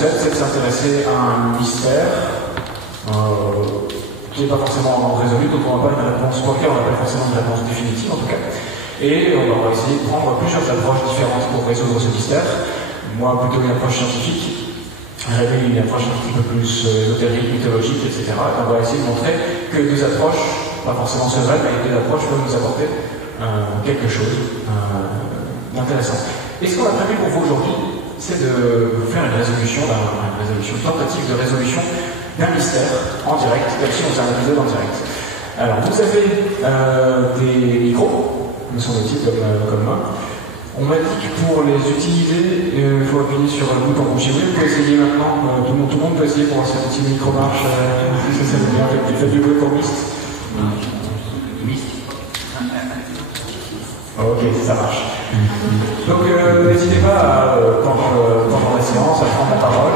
concept, c'est de s'intéresser à un mystère qui n'est pas forcément résolu, donc on n'a pas une réponse, pour lequel on n'a pas forcément une réponse définitive en tout cas. Et on va essayer de prendre plusieurs approches différentes pour résoudre ce mystère. Moi, plutôt une approche scientifique, j'avais une approche un petit peu plus ésotérique, mythologique, etc. Et on va essayer de montrer que deux approches, pas forcément sereines, mais deux approches peuvent nous apporter quelque chose d'intéressant. Et ce qu'on a prévu pour vous aujourd'hui, c'est de faire une tentative de résolution d'un mystère en direct, comme si on faisait un épisode en direct. Alors, vous avez des micros, me semble-t-il, comme moi. On m'a dit que pour les utiliser, il faut appuyer sur le bouton rouge. Vous pouvez essayer maintenant, tout le monde peut essayer pour voir si un petit micro marche, si ça bien, faites du bruit pour Myst. Ok, ça marche. Donc n'hésitez pas, pendant la séance, à prendre la parole.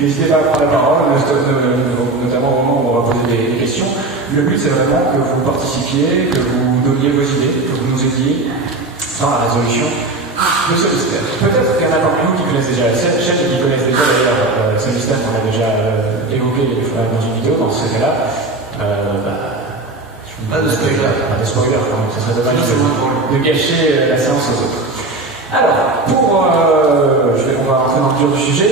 N'hésitez pas à prendre la parole, notamment au moment où on va poser des questions. Le but, c'est vraiment que vous participiez, que vous donniez vos idées, que vous nous aidiez dans la résolution de ce mystère. Peut-être qu'il y en a parmi nous qui connaissent déjà la chaîne et qui connaissent déjà d'ailleurs ce mystère qu'on a déjà évoqué dans une vidéo, dans ce cas-là. Pas de spoiler. Pas de spoiler, quand même. Ça serait dommage de gâcher la séance aux autres. Alors, on va rentrer dans le dur du sujet.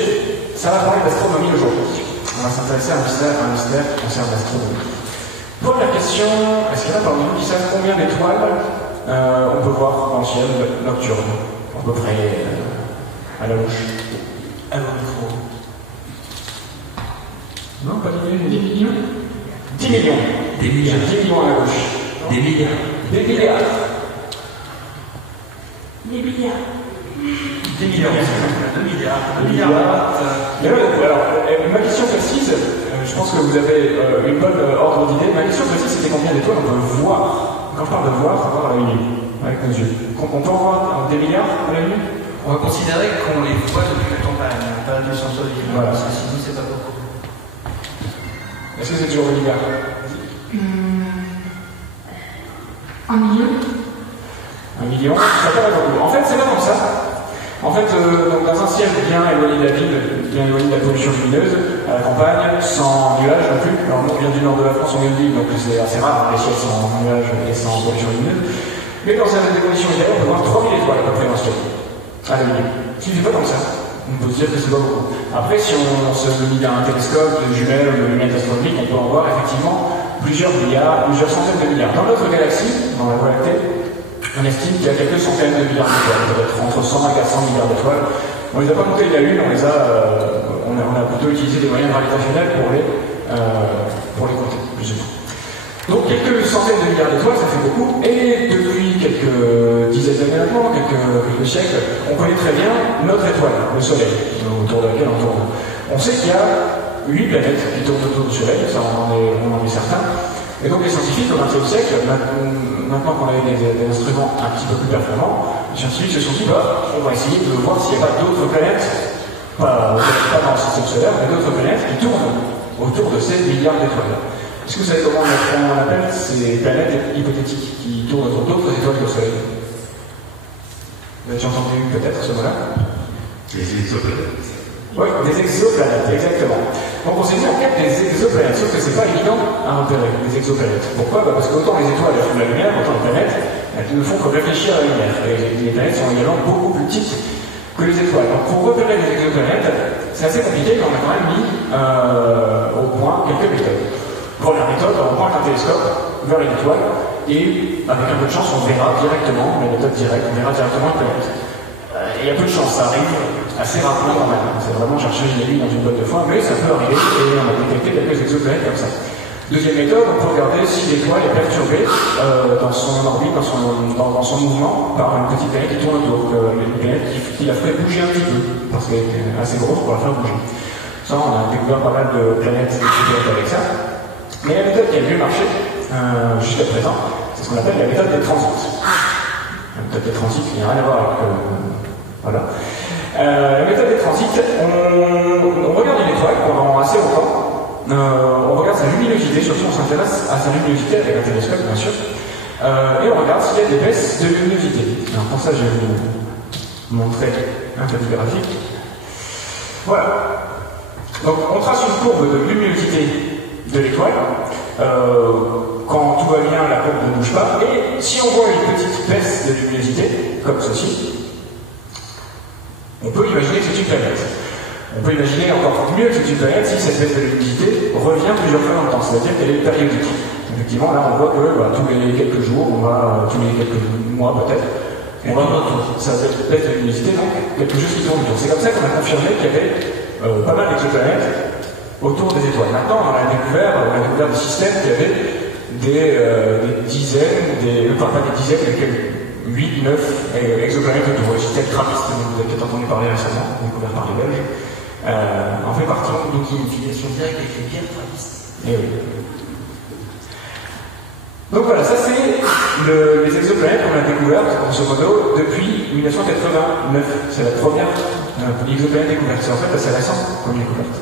Ça va parler d'astronomie aujourd'hui. On va s'intéresser à un mystère qui concerne l'astronomie. Première question, est-ce qu'il y en a parmi nous qui savent combien d'étoiles on peut voir dans le ciel nocturne, à peu près à la louche? À vos micros. Non, pas 10 millions? 10 millions. Des milliards. 10 millions à la gauche. Des milliards. Des milliards. Des milliards. 10 millions. 2 milliards. 2 milliards. Alors, ma question précise, je pense que vous avez une bonne ordre d'idée. Ma question précise, c'était combien d'étoiles on peut voir. Quand je parle de voir, il faut voir à la nuit, avec nos yeux. On peut voir des milliards à la nuit? On va considérer qu'on les voit depuis la campagne, pas du sens solide. Voilà. Parce que sinon, c'est pas beaucoup. Est-ce que c'est toujours 1 milliard? 1 million? 1 million, ça paraît beaucoup. En fait, c'est pas comme ça. En fait, donc dans un ciel bien éloigné de la ville, bien éloigné de la pollution lumineuse, à la campagne, sans nuages non plus. Alors, nous, on vient du nord de la France, on vient de l'île, donc c'est assez rare, les ciels sans nuages et sans pollution lumineuse. Mais dans des conditions idéales, on peut voir 3000 étoiles à peu près dans le ciel, à la nuit. Si c'est pas comme ça, on peut se dire que c'est pas beaucoup. Après, si on se lie à un télescope, de jumelles ou de lunettes astronomiques, on peut en voir effectivement plusieurs milliards, plusieurs centaines de milliards. Dans notre galaxie, dans la Voie lactée, on estime qu'il y a quelques centaines de milliards d'étoiles, peut-être entre 100 et 400 milliards d'étoiles. On les a pas comptées de la Lune, on a plutôt utilisé des moyens gravitationnels pour les compter, plus ou moins. Donc quelques centaines de milliards d'étoiles, ça fait beaucoup, et depuis quelques dizaines d'années maintenant, quelques siècles, on connaît très bien notre étoile, le Soleil, autour de laquelle on tourne. On sait qu'il y a 8 planètes qui tournent autour du Soleil, ça on en est certain. Et donc les scientifiques, au XXe siècle, maintenant qu'on a des instruments un petit peu plus performants, les scientifiques se sont dit, on va essayer de voir s'il n'y a pas d'autres planètes, pas dans le système solaire, mais d'autres planètes qui tournent autour de ces milliards d'étoiles. Est-ce que vous savez comment on appelle ces planètes hypothétiques qui tournent autour d'autres étoiles que le Soleil? Vous avez déjà entendu peut-être ce mot-là? Les exoplanètes. Oui, des exoplanètes, exactement. Donc on s'est dit en quête des exoplanètes, sauf que c'est pas évident à repérer, les exoplanètes. Pourquoi? Parce qu'autant les étoiles elles font de la lumière, autant les planètes, elles ne font que réfléchir à la lumière. Et les planètes sont également beaucoup plus petites que les étoiles. Donc pour repérer les exoplanètes, c'est assez compliqué, mais on a quand même mis au point quelques méthodes. Première méthode, on pointe un télescope vers une étoile, et avec un peu de chance, on verra directement, la méthode directe, on verra directement une planète. Il y a peu de chance, ça arrive assez rarement quand même. C'est vraiment chercher une aiguille dans une boîte de foin, mais ça peut arriver, et on a détecté quelques exoplanètes comme ça. Deuxième méthode, on peut regarder si l'étoile est perturbée dans son orbite, dans son mouvement, par une petite planète qui tourne autour, une planète qui la ferait bouger un petit peu, parce qu'elle est assez grosse pour la faire bouger. Ça, on a découvert pas mal de planètes avec ça. Mais la méthode qui a le mieux marché, jusqu'à présent, c'est ce qu'on appelle la méthode des transits. La méthode des transits, il n'y a rien à voir avec... voilà. La méthode des transits, on regarde une étoile pendant assez longtemps, on regarde sa luminosité, surtout on s'intéresse à sa luminosité avec un télescope bien sûr, et on regarde s'il y a des baisses de luminosité. Alors pour ça je vais vous montrer un petit graphique. Voilà. Donc on trace une courbe de luminosité de l'étoile. Quand tout va bien, la courbe ne bouge pas. Et si on voit une petite baisse de luminosité, comme ceci, on peut imaginer que c'est une planète. On peut imaginer encore mieux que c'est une planète si cette baisse de luminosité revient plusieurs fois dans le temps, c'est-à-dire qu'elle est périodique. Effectivement, là on voit que tous les quelques jours, tous les quelques mois peut-être, on va ça baisse de luminosité, donc quelque chose qui tourne autour. C'est comme ça qu'on a confirmé qu'il y avait pas mal d'exoplanètes autour des étoiles. Maintenant, on a découvert des systèmes qui avaient des dizaines, pas des dizaines, mais 8, 9 exoplanètes autour. Le système TRAPPIST, dont vous avez peut-être entendu parler récemment, découvert par les Belges, en fait partie. Donc il y a une filiation directe avec les pierres TRAPPIST. Et oui. Donc voilà, ça c'est les exoplanètes qu'on a découvertes, grosso modo, depuis 1989. C'est la première exoplanète découverte. C'est en fait assez récent comme découverte.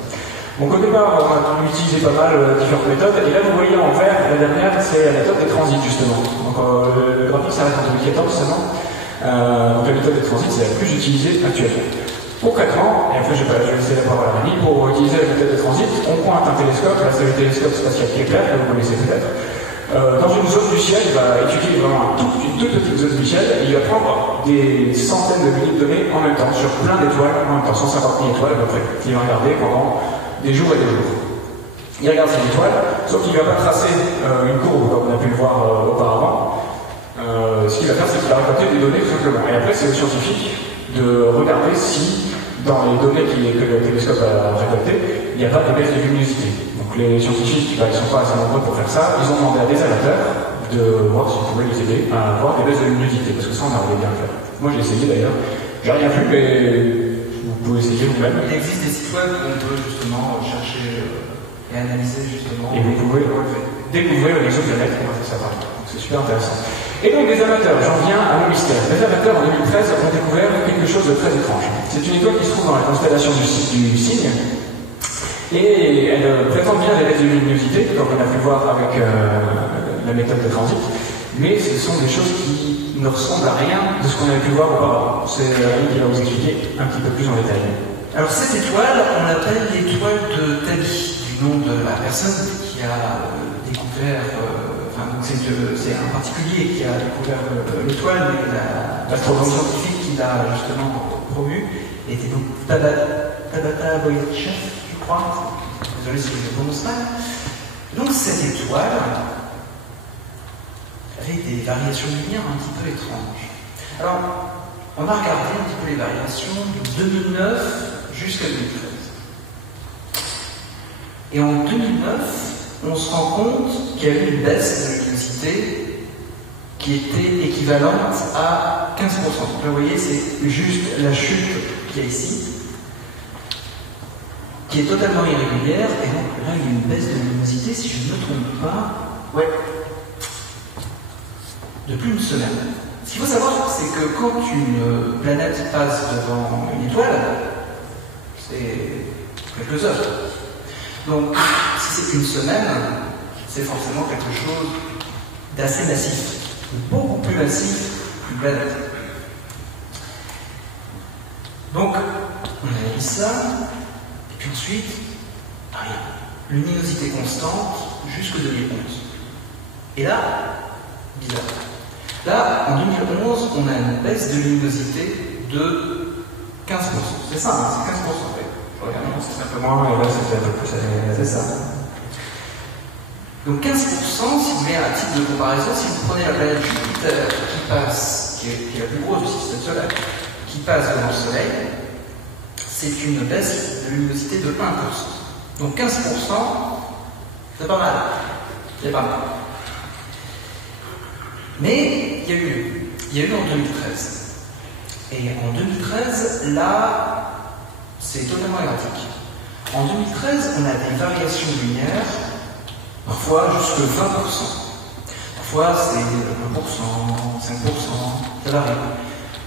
Donc au départ, on a utilisé pas mal différentes méthodes, et là vous voyez en vert, la dernière, c'est la méthode des transits justement. Donc le graphique s'arrête en 2014 seulement. Donc la méthode des transits, c'est la plus utilisée actuellement. Concrètement, et après je vais laisser la parole à Rémi, pour utiliser la méthode de transit, on pointe un télescope, là c'est le télescope spatial Kepler, que vous connaissez peut-être. Dans une zone du ciel, il va étudier vraiment une toute petite zone du ciel, et il va prendre des centaines de milliers de données en même temps, sur plein d'étoiles, en même temps, 150 000 étoiles à peu près. Il va regarder pendant des jours et des jours. Il regarde ces étoiles, sauf qu'il ne va pas tracer une courbe comme on a pu le voir auparavant. Ce qu'il va faire, c'est qu'il va récolter des données tout simplement. Et après, c'est aux scientifiques de regarder si, dans les données que le télescope a récoltées, il n'y a pas des baisses de luminosité. Donc les scientifiques, ils ne sont pas assez nombreux pour faire ça. Ils ont demandé à des amateurs de voir s'ils pouvaient les aider à avoir des baisses de luminosité, parce que ça, on arrivait bien à faire. Moi, j'ai essayé d'ailleurs. J'ai rien vu, mais vous pouvez essayer vous-même. Il existe des sites web où on peut justement chercher et analyser justement. Et vous pouvez découvrir les exoplanètes, comment ça va. C'est super intéressant. Et donc les amateurs, j'en viens à mon mystère. Les amateurs en 2013 ont découvert quelque chose de très étrange. C'est une étoile qui se trouve dans la constellation du Cygne, et elle présente bien des baisses de luminosité, comme on a pu voir avec la méthode de transit, mais ce sont des choses qui ne ressemblent à rien de ce qu'on avait pu voir auparavant. C'est Rémi qui va vous expliquer un petit peu plus en détail. Alors cette étoile, on l'appelle l'étoile de Tali, du nom de la personne qui a découvert, c'est un particulier qui a découvert l'étoile, mais l'astronome scientifique qui l'a justement promu était donc Tabata Boyatchev, je crois. Désolé si je le prononce mal. Donc cette étoile avait des variations de lumière un petit peu étranges. Alors, on a regardé un petit peu les variations de 2009 jusqu'à 2013. Et en 2009, on se rend compte qu'il y a eu une baisse de luminosité qui était équivalente à 15%. Donc là, vous voyez, c'est juste la chute qu'il y a ici, qui est totalement irrégulière, et donc là, il y a une baisse de luminosité, si je ne me trompe pas, de plus d'une semaine. Ce qu'il faut savoir, c'est que quand une planète passe devant une étoile, c'est quelques heures. Donc, si c'est une semaine, c'est forcément quelque chose d'assez massif, beaucoup plus massif qu'une planète. Donc, on a mis ça, et puis ensuite, rien. Luminosité constante jusqu'en 2011. Et là, bizarre. Là, en 2011, on a une baisse de luminosité de 15%. C'est ça, hein, c'est 15%. C'est un peu moins, et là c'est un peu plus. C'est ça. Donc 15%, si vous voulez, à titre de comparaison, si vous prenez la planète Jupiter qui passe, qui est la plus grosse du système solaire, qui passe devant le Soleil, c'est une baisse de luminosité de 1%. Donc 15%, c'est pas mal. C'est pas mal. Mais il y a eu en 2013. Et en 2013, là, c'est totalement erratique. En 2013, on a des variations de lumière, parfois jusqu'à 20%. Parfois, c'est 1%, 5%, ça varie.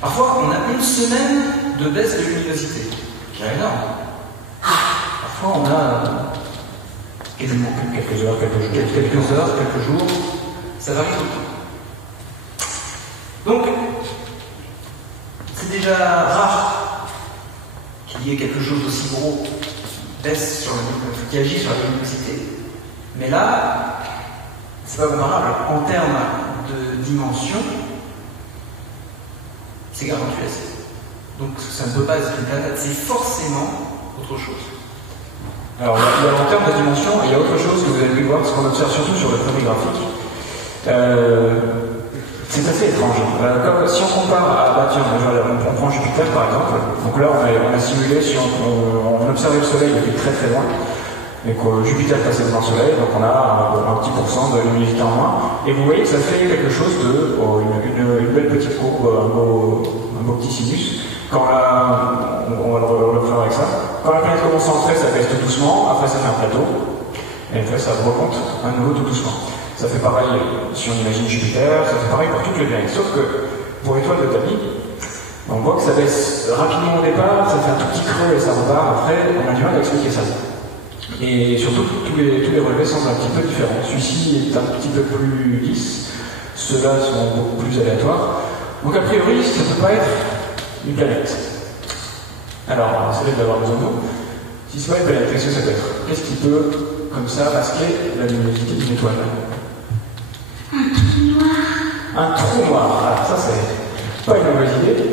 Parfois, on a une semaine de baisse de luminosité, qui est énorme. Parfois, on a quelques heures, quelques jours, ça varie tout le temps. Donc, c'est déjà rare qu'il y ait quelque chose d'aussi gros qui baisse sur qui agit sur la luminosité. Mais là, c'est pas comparable. En termes de dimension, c'est gargantuesque. Donc ça ne peut pas être une planète, c'est forcément autre chose. Alors, en termes de dimension, il y a autre chose que vous avez pu voir, ce qu'on observe surtout sur le premier graphique. C'est assez étrange. Comme si on compare à, tiens, on prend Jupiter par exemple, donc là on a simulé, si on observait le Soleil depuis très très loin, et que Jupiter passait devant le Soleil, donc on a un petit pourcent de luminosité en moins, et vous voyez que ça fait quelque chose de une belle petite courbe, un beau petit sinus. Quand on va le faire avec ça. Quand la planète commence à entrer, ça baisse tout doucement, après ça fait un plateau, et après ça remonte à nouveau tout doucement. Ça fait pareil si on imagine Jupiter, ça fait pareil pour toutes les planètes. Sauf que pour l'étoile de Tabi, on voit que ça baisse rapidement au départ, ça fait un tout petit creux et ça repart. Après, on a du mal à expliquer ça. Et surtout, tous les relevés semblent un petit peu différents. Celui-ci est un petit peu plus lisse, ceux-là sont beaucoup plus aléatoires. Donc a priori, ça ne peut pas être une planète. Alors, ça va d'avoir besoin de nous. Si c'est pas une planète, qu'est-ce que ça peut être? Qu'est-ce qui peut, comme ça, masquer la luminosité d'une étoile? Un trou noir. Un trou noir. Alors ça, c'est pas une mauvaise idée.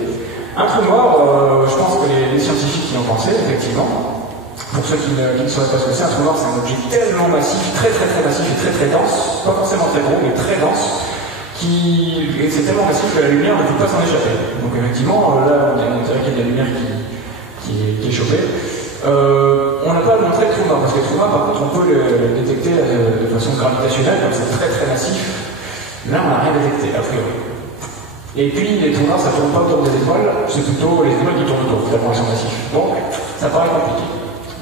Un trou noir, je pense que les scientifiques y ont pensé, effectivement. Pour ceux qui ne sauraient pas ce que c'est, un trou noir, c'est un objet tellement massif, très très très massif et très très dense, pas forcément très gros, mais très dense, et c'est tellement massif que la lumière ne peut pas s'en échapper. Donc effectivement, là, on dirait qu'il y a de la lumière qui est chauffée. On n'a pas montré le trou noir, parce que le trou noir, par contre, on peut le détecter de façon gravitationnelle, comme c'est très très massif. Là, on n'a rien détecté, a priori. Et puis, les trous noirs, ça ne tourne pas autour des étoiles, c'est plutôt les étoiles qui tournent autour, tellement elles sont massifs. Donc, ça paraît compliqué.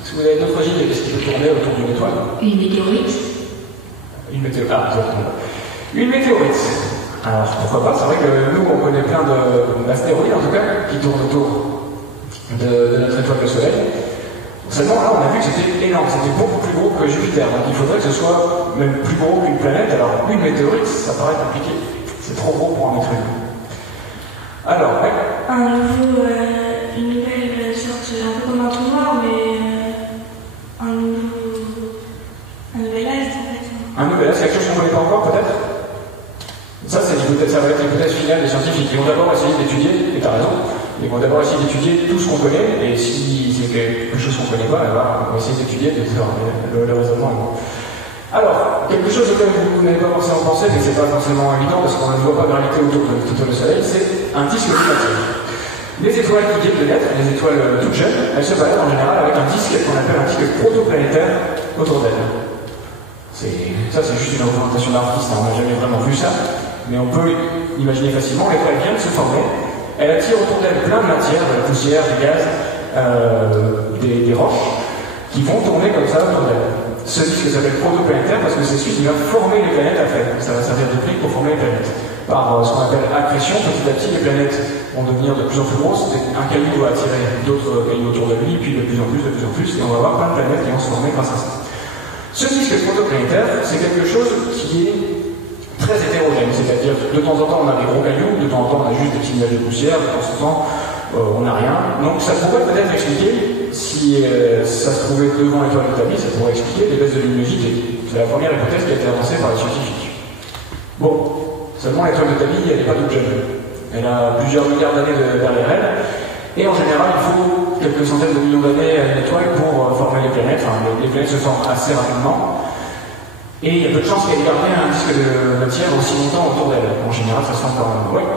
Est-ce que vous avez d'autres idées de ce qui peut tourner autour d'une étoile? Une météorite. Une météorite. Ah, exactement. Une météorite. Alors, pourquoi pas? C'est vrai que nous, on connaît plein d'astéroïdes, en tout cas, qui tournent autour de notre étoile le Soleil. Seulement, là, on a vu que c'était énorme, c'était beaucoup plus gros que Jupiter. Donc, il faudrait que ce soit même plus gros qu'une planète. Alors, une météorite, ça paraît compliqué. C'est trop gros pour en être une. Alors, ouais. Une nouvelle sorte, un peu comme un trou noir, mais un nouvel astre, en fait. Un nouvel astre, quelque chose qu'on ne connaît pas encore, peut-être? Ça, ça va être l'hypothèse finale des scientifiques. Ils vont d'abord essayer d'étudier, et tu as raison, ils vont d'abord essayer d'étudier tout ce qu'on connaît, et si c'est quelque chose qu'on ne connaît pas, on va essayer d'étudier le raisonnement. Alors, quelque chose auquel vous n'avez pas forcément pensé, mais c'est pas forcément évident parce qu'on ne voit pas graviter autour du Soleil, c'est un disque de matière. Les étoiles qui viennent de naître, les étoiles toutes jeunes, elles se baladent en général avec un disque qu'on appelle un disque protoplanétaire autour d'elles. Ça, c'est juste une représentation d'artiste, on n'a jamais vraiment vu ça, mais on peut imaginer facilement, l'étoile vient de se former, elle attire autour d'elle plein de matière, de la poussière, du gaz, des roches, qui vont tourner comme ça autour d'elle. Ce disque s'appelle protoplanétaire parce que c'est celui qui va former les planètes après. Ça va servir de brique pour former les planètes. Par ce qu'on appelle accrétion, petit à petit, les planètes vont devenir de plus en plus grosses. Un caillou va attirer d'autres cailloux autour de lui, puis de plus en plus, et on va avoir plein de planètes qui vont se former grâce à ça. Ce disque protoplanétaire, c'est quelque chose qui est très hétérogène, c'est-à-dire de temps en temps on a des gros cailloux, de temps en temps on a juste des petits nuages de poussière, de temps en temps on n'a rien. Donc ça pourrait peut-être expliquer, si ça se trouvait devant l'étoile de Tabi, ça pourrait expliquer des baisses de luminosité. C'est la première hypothèse qui a été avancée par les scientifiques. Bon, seulement l'étoile de Tabi, elle n'est pas toute jeune. Elle a plusieurs milliards d'années derrière elle, et en général il faut quelques centaines de millions d'années à une étoile pour former les planètes. Enfin, les planètes se forment assez rapidement. Et il y a peu de chances qu'elle ait gardé un disque de matière aussi longtemps autour d'elle. En général, ça se fait quand même. Ouais.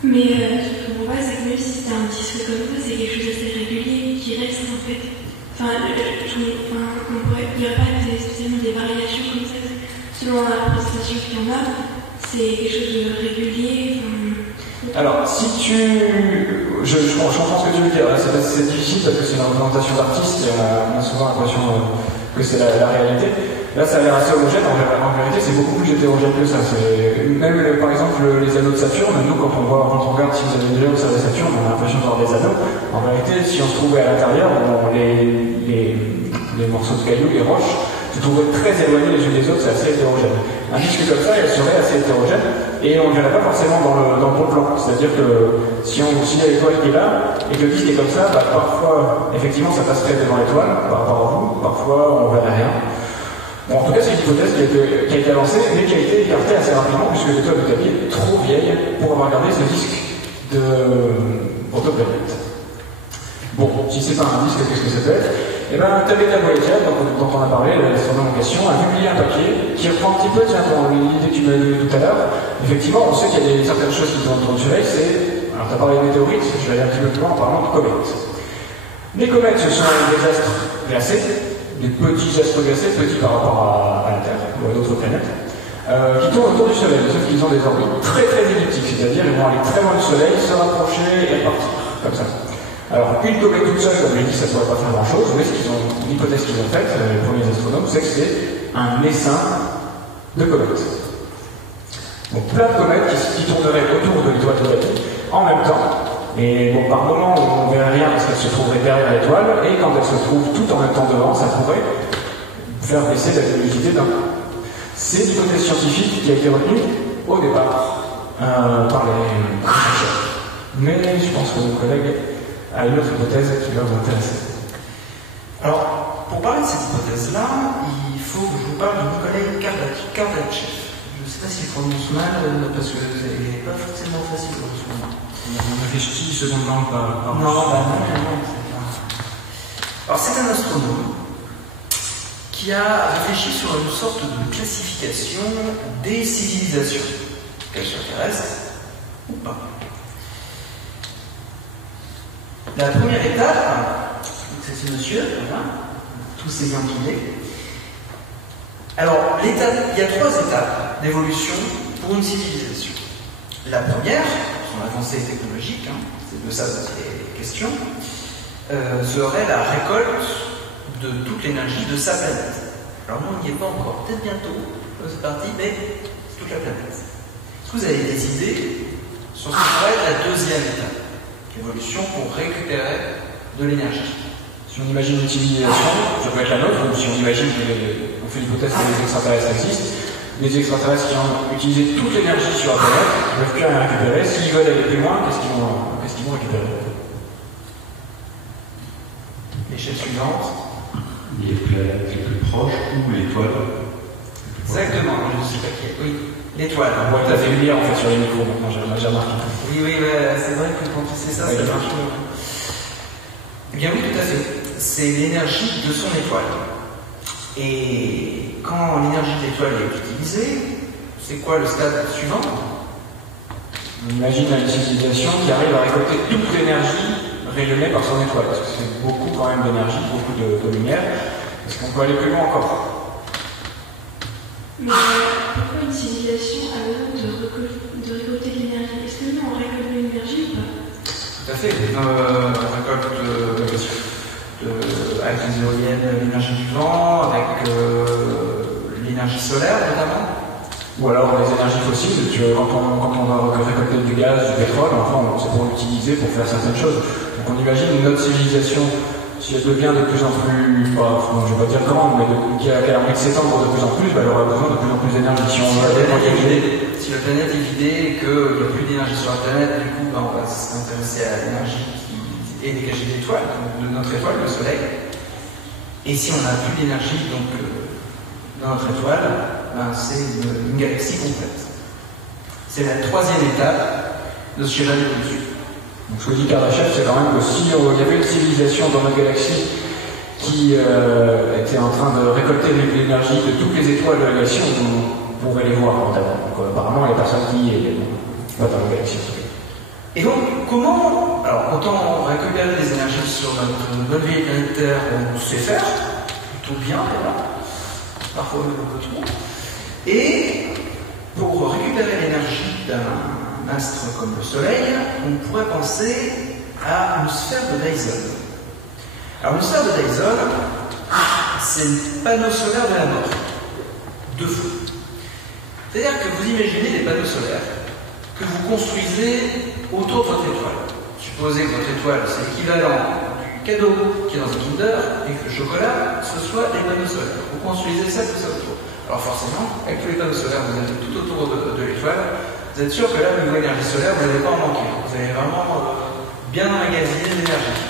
Mais ce que je comprends pas, c'est que même si c'est un disque comme ça, c'est quelque chose d'assez régulier qui reste en fait. Enfin, il n'y a pas spécialement des variations comme ça. Selon la représentation qu'il y en a, c'est quelque chose de régulier. Alors, si je comprends ce que tu veux dire. C'est difficile parce que c'est une représentation d'artiste et on a souvent l'impression que c'est la réalité. Là, ça a l'air assez homogène. En vérité, c'est beaucoup plus hétérogène que ça. Même, par exemple, les anneaux de Saturne, nous, quand on regarde si vous avez déjà observé Saturne, on a l'impression d'avoir des anneaux. En vérité, si on se trouvait à l'intérieur, les morceaux de cailloux, les roches, se trouveraient très éloignés les unes des autres, c'est assez hétérogène. Un disque comme ça, il serait assez hétérogène, et on ne verrait pas forcément dans le bon plan. C'est-à-dire que si il y a l'étoile qui est là, et que le disque est comme ça, bah, parfois, effectivement, ça passerait devant l'étoile, par rapport à vous, parfois on ne verrait rien. Bon, en tout cas, c'est une hypothèse qui a été avancée, mais qui a été écartée assez rapidement, puisque l'étoile de Capi est trop vieille pour avoir gardé ce disque de protoplanète. Bon, si c'est pas un disque, qu'est-ce que ça peut être? Eh bien, Tabitha Boyetian, dont on a parlé, l'astronome en question, a publié un papier qui reprend un petit peu l'idée que tu m'as donnée tout à l'heure. Effectivement, on sait qu'il y a certaines choses qui tournent autour du Soleil, c'est... Alors, tu as parlé de météorites, je vais aller un petit peu plus loin en parlant de comètes. Les comètes, ce sont des astres glacés, des petits astres glacés, petits par rapport à la Terre ou à d'autres planètes, qui tournent autour du Soleil, sauf qu'ils ont des orbites très très elliptiques, c'est-à-dire ils vont aller très loin du Soleil, se rapprocher et repartir, comme ça. Alors, une comète toute seule, comme je l'ai dit, ça ne pourrait pas faire grand-chose, mais l'hypothèse qu'ils ont faite, les premiers astronomes, c'est que c'est un essaim de comètes. Donc, plein de comètes qui tourneraient autour de l'étoile de Capi en même temps. Et bon, par moment, on ne verrait rien parce qu'elle se trouverait derrière l'étoile, et quand elle se trouve tout en même temps devant, ça pourrait faire baisser la luminosité d'un coup. C'est l'hypothèse scientifique qui a été retenue au départ par les chercheurs. Mais je pense que mon collègue a une autre hypothèse qui va vous intéresser. Alors, pour parler de cette hypothèse-là, il faut que je vous parle de mon collègue Kardashev. Je ne sais pas s'il prononce mal, parce que il n'est pas forcément facile en ce moment. On réfléchit secondement par... Non, non. Alors, c'est un astronome qui a réfléchi sur une sorte de classification des civilisations, qu'elles soient terrestres ou pas. La première étape, c'est ce monsieur, voilà, tous ayant qu'il est. Alors, il y a 3 étapes d'évolution pour une civilisation. La première, son avancée technologique, c'est de ça dont il est question, serait la récolte de toute l'énergie de sa planète. Alors, nous, on n'y est pas encore, peut-être bientôt, c'est parti, mais c'est toute la planète. Est-ce que vous avez des idées sur ce que serait la deuxième étape? Évolution pour récupérer de l'énergie. Si on imagine une civilisation, ça peut être la nôtre, ou si on imagine qu'on fait l'hypothèse que les extraterrestres existent, les extraterrestres qui ont utilisé toute l'énergie sur la planète ne peuvent plus rien récupérer. S'ils veulent aller plus loin, qu'est-ce qu'ils vont récupérer? L'échelle suivante. Les planètes les plus proches ou l'étoile? Exactement, je ne sais pas qui est. Oui, l'étoile. On voit tout à fait lumière en fait sur les micros, maintenant j'ai remarqué. Oui, c'est vrai que quand c'est ça, ça marche. Eh bien oui, tout à fait. C'est l'énergie de son étoile. Et quand l'énergie de l'étoile est utilisée, c'est quoi le stade suivant? On imagine une civilisation qui arrive à récolter toute l'énergie rayonnée par son étoile, parce que c'est beaucoup quand même d'énergie, beaucoup de lumière. Est-ce qu'on peut aller plus loin encore? Mais pourquoi une civilisation a besoin de récolter de l'énergie? Est-ce que nous, on récolte de l'énergie ou pas? Tout à fait. On récolte avec les éoliennes l'énergie du vent, avec l'énergie solaire notamment. Ou alors les énergies fossiles, quand on va récolter du gaz, du pétrole, enfin, c'est pour l'utiliser pour faire certaines choses. Donc on imagine notre civilisation, si elle devient de plus en plus, je ne vais pas dire grande, mais qui a envie de s'étendre de plus en plus, elle aura besoin de plus en plus d'énergie. Si la planète est vidée et qu'il n'y a plus d'énergie sur la planète, du coup, on va s'intéresser à l'énergie qui est dégagée de l'étoile, de notre étoile, le Soleil. Et si on n'a plus d'énergie dans notre étoile, c'est une galaxie complète. C'est la 3e étape de ce schéma d'évolution. Donc ce que dit Kardashev, c'est quand même que si il y avait une civilisation dans notre galaxie qui était en train de récolter l'énergie de toutes les étoiles de la galaxie, on pourrait les voir notamment. Donc apparemment, les personnes qui sont pas dans la galaxie. Et donc, comment... Alors, autant récupérer des énergies sur notre bonne vieille planète Terre, on sait faire, plutôt bien, d'ailleurs, parfois même un peu trop. Et pour récupérer l'énergie d'un astre comme le Soleil, on pourrait penser à une sphère de Dyson. Alors, une sphère de Dyson, c'est le panneau solaire de la mort, de feu. C'est-à-dire que vous imaginez des panneaux solaires que vous construisez autour de votre étoile. Supposez que votre étoile, c'est l'équivalent du cadeau qui est dans un Kinder et que le chocolat, ce soit des panneaux solaires. Vous construisez ça, tout ça autour. Alors forcément, avec tous les panneaux solaires, vous avez tout autour de l'étoile. Vous êtes sûr que là, le niveau énergie solaire, vous n'allez pas en manquer. Vous allez vraiment bien emmagasiner l'énergie.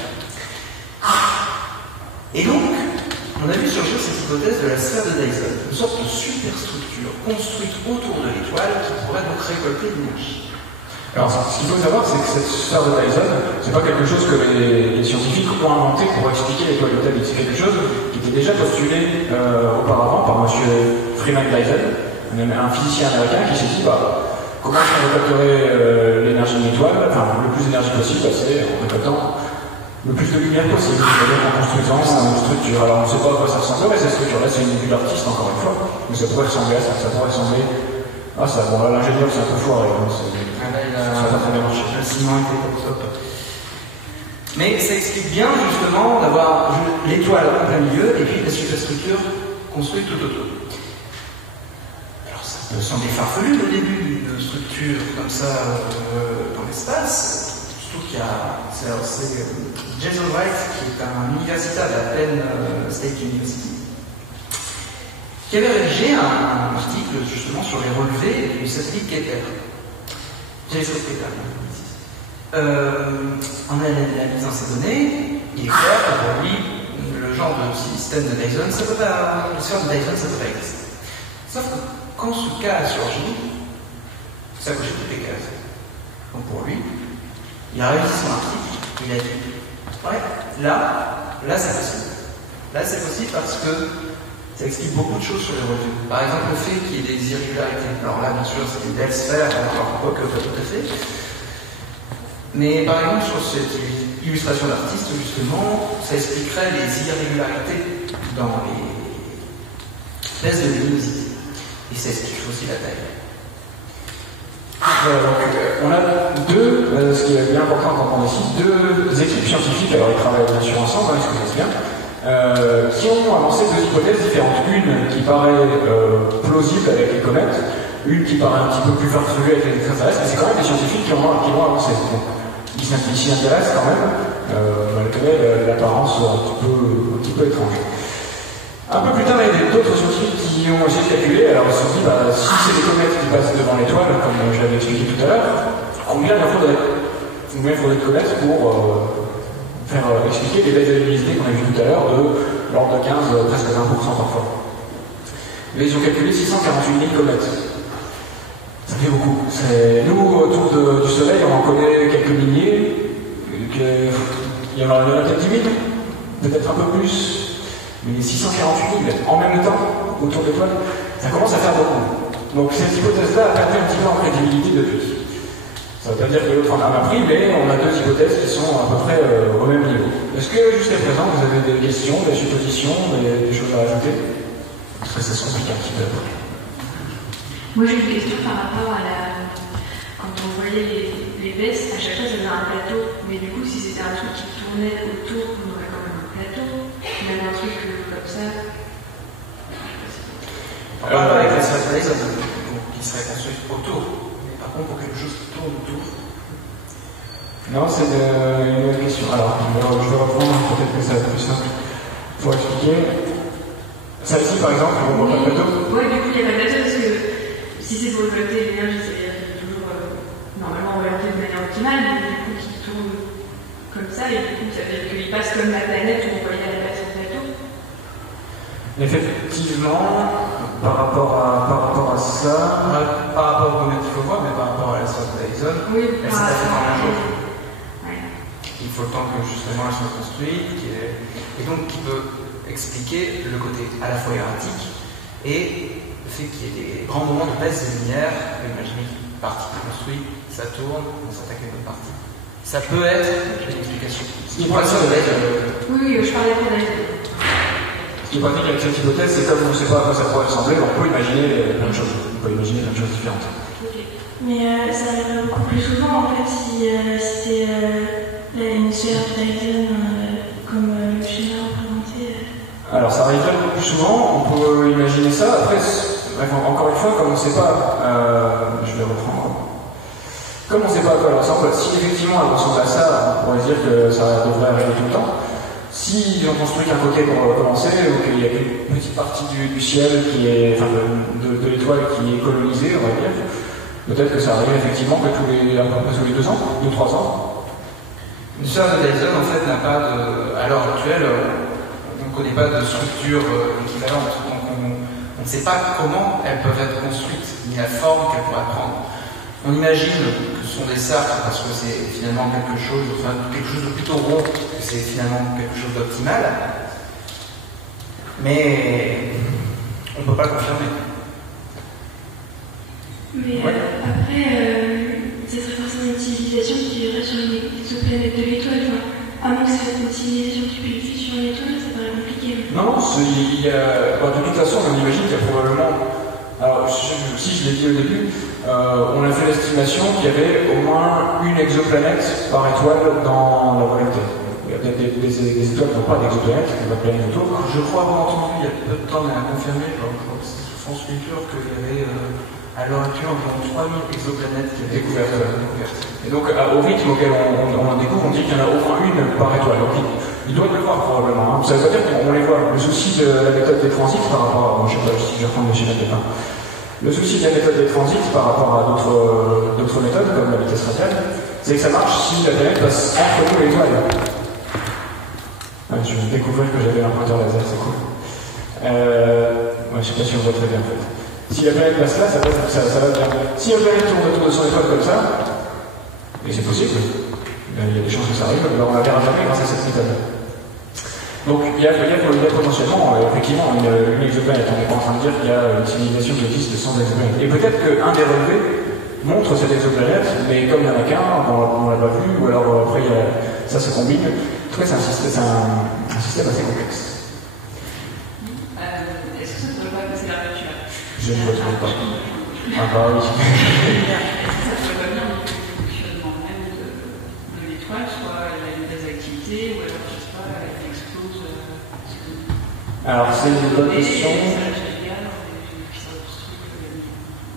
Et donc, on a vu surgir cette hypothèse de la sphère de Dyson, une sorte de superstructure construite autour de l'étoile qui pourrait donc récolter l'énergie. Alors, ce qu'il faut savoir, c'est que cette sphère de Dyson, c'est pas quelque chose que les scientifiques ont inventé pour expliquer l'étoile de David. C'est quelque chose qui était déjà postulé auparavant par M. Freeman Dyson, un physicien américain qui s'est dit, comment est-ce qu'on récolterait l'énergie d'une étoile, enfin, le plus d'énergie possible, c'est en récoltant le plus de lumière possible, c'est-à-dire en construisant une structure. Alors, on ne sait pas à quoi ça ressemblerait, cette structure-là, c'est une vue d'artiste, encore une fois, mais ça pourrait ressembler à ça, ça pourrait ressembler... Ah, ça, bon, là, l'ingénieur, c'est un peu foiré, hein, ça n'a pas très bien marché. Le ciment était top. Mais ça explique bien, justement, d'avoir l'étoile en plein milieu et puis la superstructure construite tout autour. Alors, ça peut sembler farfelu au début, une structure comme ça dans l'espace. Surtout qu'il y a. C'est Jason Wright, qui est un universitaire de la Penn State University, qui avait rédigé un article justement sur les relevés du satellite Kepler. Jason Kepler. En analysant ces données, il est clair que pour lui, le genre de système de Dyson, ça peut pas, le sphère de Dyson, ça peut pas exister. Sauf que quand ce cas a surgi, ça cochait toutes les cases. Donc pour lui, il a révisé son article, il a dit, ouais, là c'est possible. Là c'est possible parce que ça explique beaucoup de choses sur les relevés. Par exemple, le fait qu'il y ait des irrégularités. Alors là, bien sûr, c'est une belle sphère, alors quoi que pas tout à fait. Mais par exemple, sur cette illustration d'artiste, justement, ça expliquerait les irrégularités dans les tests de luminosité. Et ça explique aussi la taille. Voilà, donc on a ce qui est bien important à comprendre ici, deux équipes scientifiques, alors ils travaillent bien sûr ensemble, ils se connaissent bien, qui ont avancé deux hypothèses différentes. Une qui paraît plausible avec les comètes, une qui paraît un petit peu plus farfelue avec les extraterrestres, mais c'est quand même des scientifiques qui l'ont avancé. Donc, ils s'y intéressent quand même, malgré l'apparence un petit peu étrange. Un peu plus tard, il y a d'autres scientifiques qui ont essayé de calculer. Alors ils se sont dit, si c'est des comètes qui passent devant l'étoile, comme je l'avais expliqué tout à l'heure, combien il faudrait de comètes pour faire expliquer les baisses de luminosité qu'on a vues tout à l'heure de l'ordre de 15, presque 20% parfois. Mais ils ont calculé 648 000 comètes. Ça fait beaucoup. Nous, autour du Soleil, on en connaît quelques milliers. Il y en a peut-être 10 000, peut-être un peu plus. Mais 648 000 en même temps autour de l'étoile, ça commence à faire beaucoup. Donc cette hypothèse-là a perdu un petit peu en crédibilité depuis. Ça ne veut pas dire que l'autre en a appris, mais on a deux hypothèses qui sont à peu près au même niveau. Est-ce que jusqu'à présent vous avez des questions, des suppositions, des choses à ajouter? Parce que ça se complique un petit peu. Moi j'ai une question par rapport à la... Quand on voyait les baisses, à chaque fois ça faisait un plateau, mais du coup si c'était un truc qui tournait autour, on aurait quand même un plateau, même un truc comme ça. Avec la sphère de Dyson, qui serait construite autour. Mais par contre, pour quelque chose qui tourne autour. Non, c'est une autre question. Alors, je vais reprendre, peut-être que ça va être plus simple pour expliquer. Celle-ci, par exemple, on voit pas le plateau. Oui, du coup, il n'y a pas de plateau parce que si c'est pour récolter l'énergie, c'est-à-dire qu'il est toujours normalement orienté de manière optimale, mais du coup, qui tourne comme ça, et du coup, ça veut dire qu'il passe comme la planète où on voyait la place au plateau. Effectivement, par rapport à ça, Par rapport aux comètes, il faut voir, mais par rapport à la sphère de Dyson, oui, elle s'est passée dans la chose. Ouais. Il faut le temps que justement elle soit construite, et donc qui peut expliquer le côté à la fois erratique et le fait qu'il y ait des grands moments de baisse de lumière. Imaginez qu'une partie est construite, ça tourne, on s'attaque à une autre partie. Ça peut être une explication. Ce qui est pratique Oui, je parlais pour Dyson. Ce qui est pratique avec cette hypothèse, c'est comme on ne sait pas à quoi ça pourrait ressembler, on peut imaginer plein de choses. On peut imaginer plein de choses différentes. Okay. Mais ça arriverait beaucoup plus souvent en fait si c'était une sphère de Dyson comme le schéma représenté. Alors ça arriverait beaucoup plus souvent, on peut imaginer ça. Après, bref, encore une fois, comme on ne sait pas, je vais reprendre. Comme on ne sait pas à quoi elle ressemble, si effectivement elle ressemble à ça, on pourrait dire que ça devrait arriver tout le temps. S'ils ont construit qu'un côté pour commencer, ou qu'il y a une petite partie du ciel qui est, enfin de l'étoile qui est colonisée, on va dire, peut-être que ça arrive effectivement que tous les 2 ans, 2-3 ans. Une sœur de Dyson, en fait, n'a pas de. À l'heure actuelle, on ne connaît pas de structure équivalente. Donc on ne sait pas comment elles peuvent être construites, ni la forme qu'elles pourraient prendre. On imagine que ce sont des cercles parce que c'est finalement quelque chose de plutôt rond, que c'est finalement quelque chose d'optimal, mais on ne peut pas le confirmer. Mais après, ce serait forcément une civilisation qui vivrait sur une exoplanète de l'étoile. Enfin, à moins que c'est une civilisation qui puisse vivre sur une étoile, ça paraît compliqué. Non, il y a, de toute façon, on imagine qu'il y a probablement. Alors, si je l'ai dit au début, on a fait l'estimation qu'il y avait au moins une exoplanète par étoile dans la Voie lactée. Il y a peut-être des étoiles qui n'ont pas d'exoplanète, qui n'ont pas de planète autour. Je crois avoir entendu il y a peu de temps, mais à confirmer, je crois que c'est sous France Culture qu'il y avait à l'heure actuelle environ 3000 exoplanètes qui étaient découvertes. Et donc, au rythme auquel on en découvre, on dit qu'il y en a au moins une par étoile. Donc, il doit y le voir probablement. Hein. Ça veut pas dire qu'on les voit. Le souci de la méthode des transits par rapport à. Je ne sais pas si je vais reprendre les schémas de départ. Le souci de la méthode des transits par rapport à d'autres méthodes, comme la vitesse radiale, c'est que ça marche si la planète passe entre nous et l'étoile. Ouais, je viens de découvrir que j'avais un pointeur laser, c'est cool. Je ne sais pas si on voit très bien en fait. Si la planète passe là, ça va bien. Si la planète tourne autour de son étoile comme ça, et c'est possible, il y a des chances que ça arrive, mais on ne la verra jamais grâce à cette méthode. Donc il y a potentiellement effectivement une exoplanète. On n'est pas en train de dire qu'il y a une civilisation qui existe sans exoplanète. Et peut-être qu'un des relevés montre cette exoplanète, mais comme il n'y en a qu'un, on ne l'a pas vu, ou alors après ça se combine. En tout cas, c'est un système assez complexe. Est-ce que ça ne devrait pas passer la nature? Je ne le trouve pas. Ah bah oui. Ça pourrait pas bien le fonctionnement même de l'étoile, soit elle a une baisse d'activité, ou alors je sais pas, elle explose. Alors c'est une bonne question.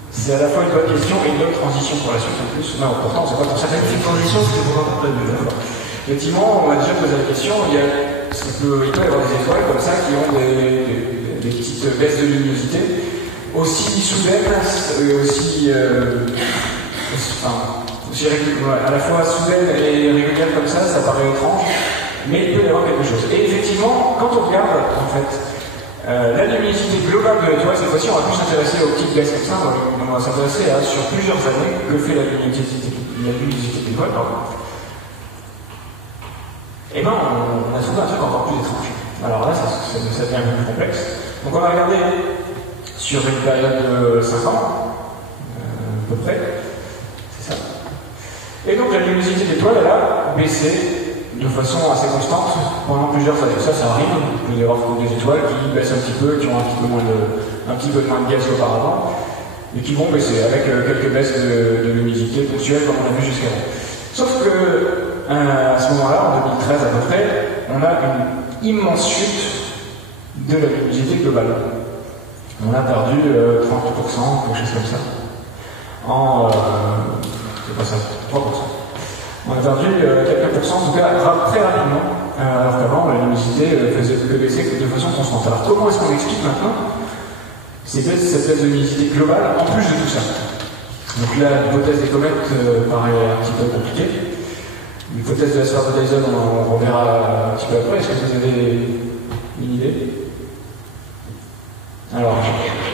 C'est à la fois une bonne question et une bonne transition pour la suite en plus. Non, pourtant c'est pas pour ça que Une transition, c'était pour un peu mieux. Effectivement, on m'a déjà posé la question, il peut y avoir des étoiles comme ça qui ont des petites baisses de luminosité aussi soudaines, aussi à la fois soudaines et régulières comme ça paraît étrange, mais il peut y avoir quelque chose. Et effectivement, quand on regarde en fait la luminosité globale de l'étoile, cette fois-ci on va plus s'intéresser aux petites baisses comme ça, on va s'intéresser à sur plusieurs années que fait la luminosité de l'étoile, et bien on a trouvé un truc encore plus étrange. Alors là, ça devient un peu plus complexe. Donc on va regarder sur une période de 5 ans, à peu près, c'est ça. Et donc la luminosité de l'étoile, elle a baissé de façon assez constante pendant plusieurs années. Ça arrive, il peut y avoir des étoiles qui baissent un petit peu, qui ont un petit peu moins de gaz qu'auparavant, et qui vont baisser avec quelques baisses de luminosité ponctuelles comme on a vu jusqu'avant. Sauf que à ce moment-là, en 2013 à peu près, on a une immense chute de la luminosité globale. On a perdu 30%, quelque chose comme ça. C'est pas ça, 3%. On a perdu quelques pourcents, en tout cas très rapidement, alors qu'avant la luminosité faisait que baisser de façon constante. Alors comment est-ce qu'on explique maintenant cette baisse de luminosité globale en plus de tout ça? Donc là, l'hypothèse des comètes paraît un petit peu compliquée. L'hypothèse de la sphère de Dyson, on reverra un petit peu après. Est-ce que vous avez une idée? Alors,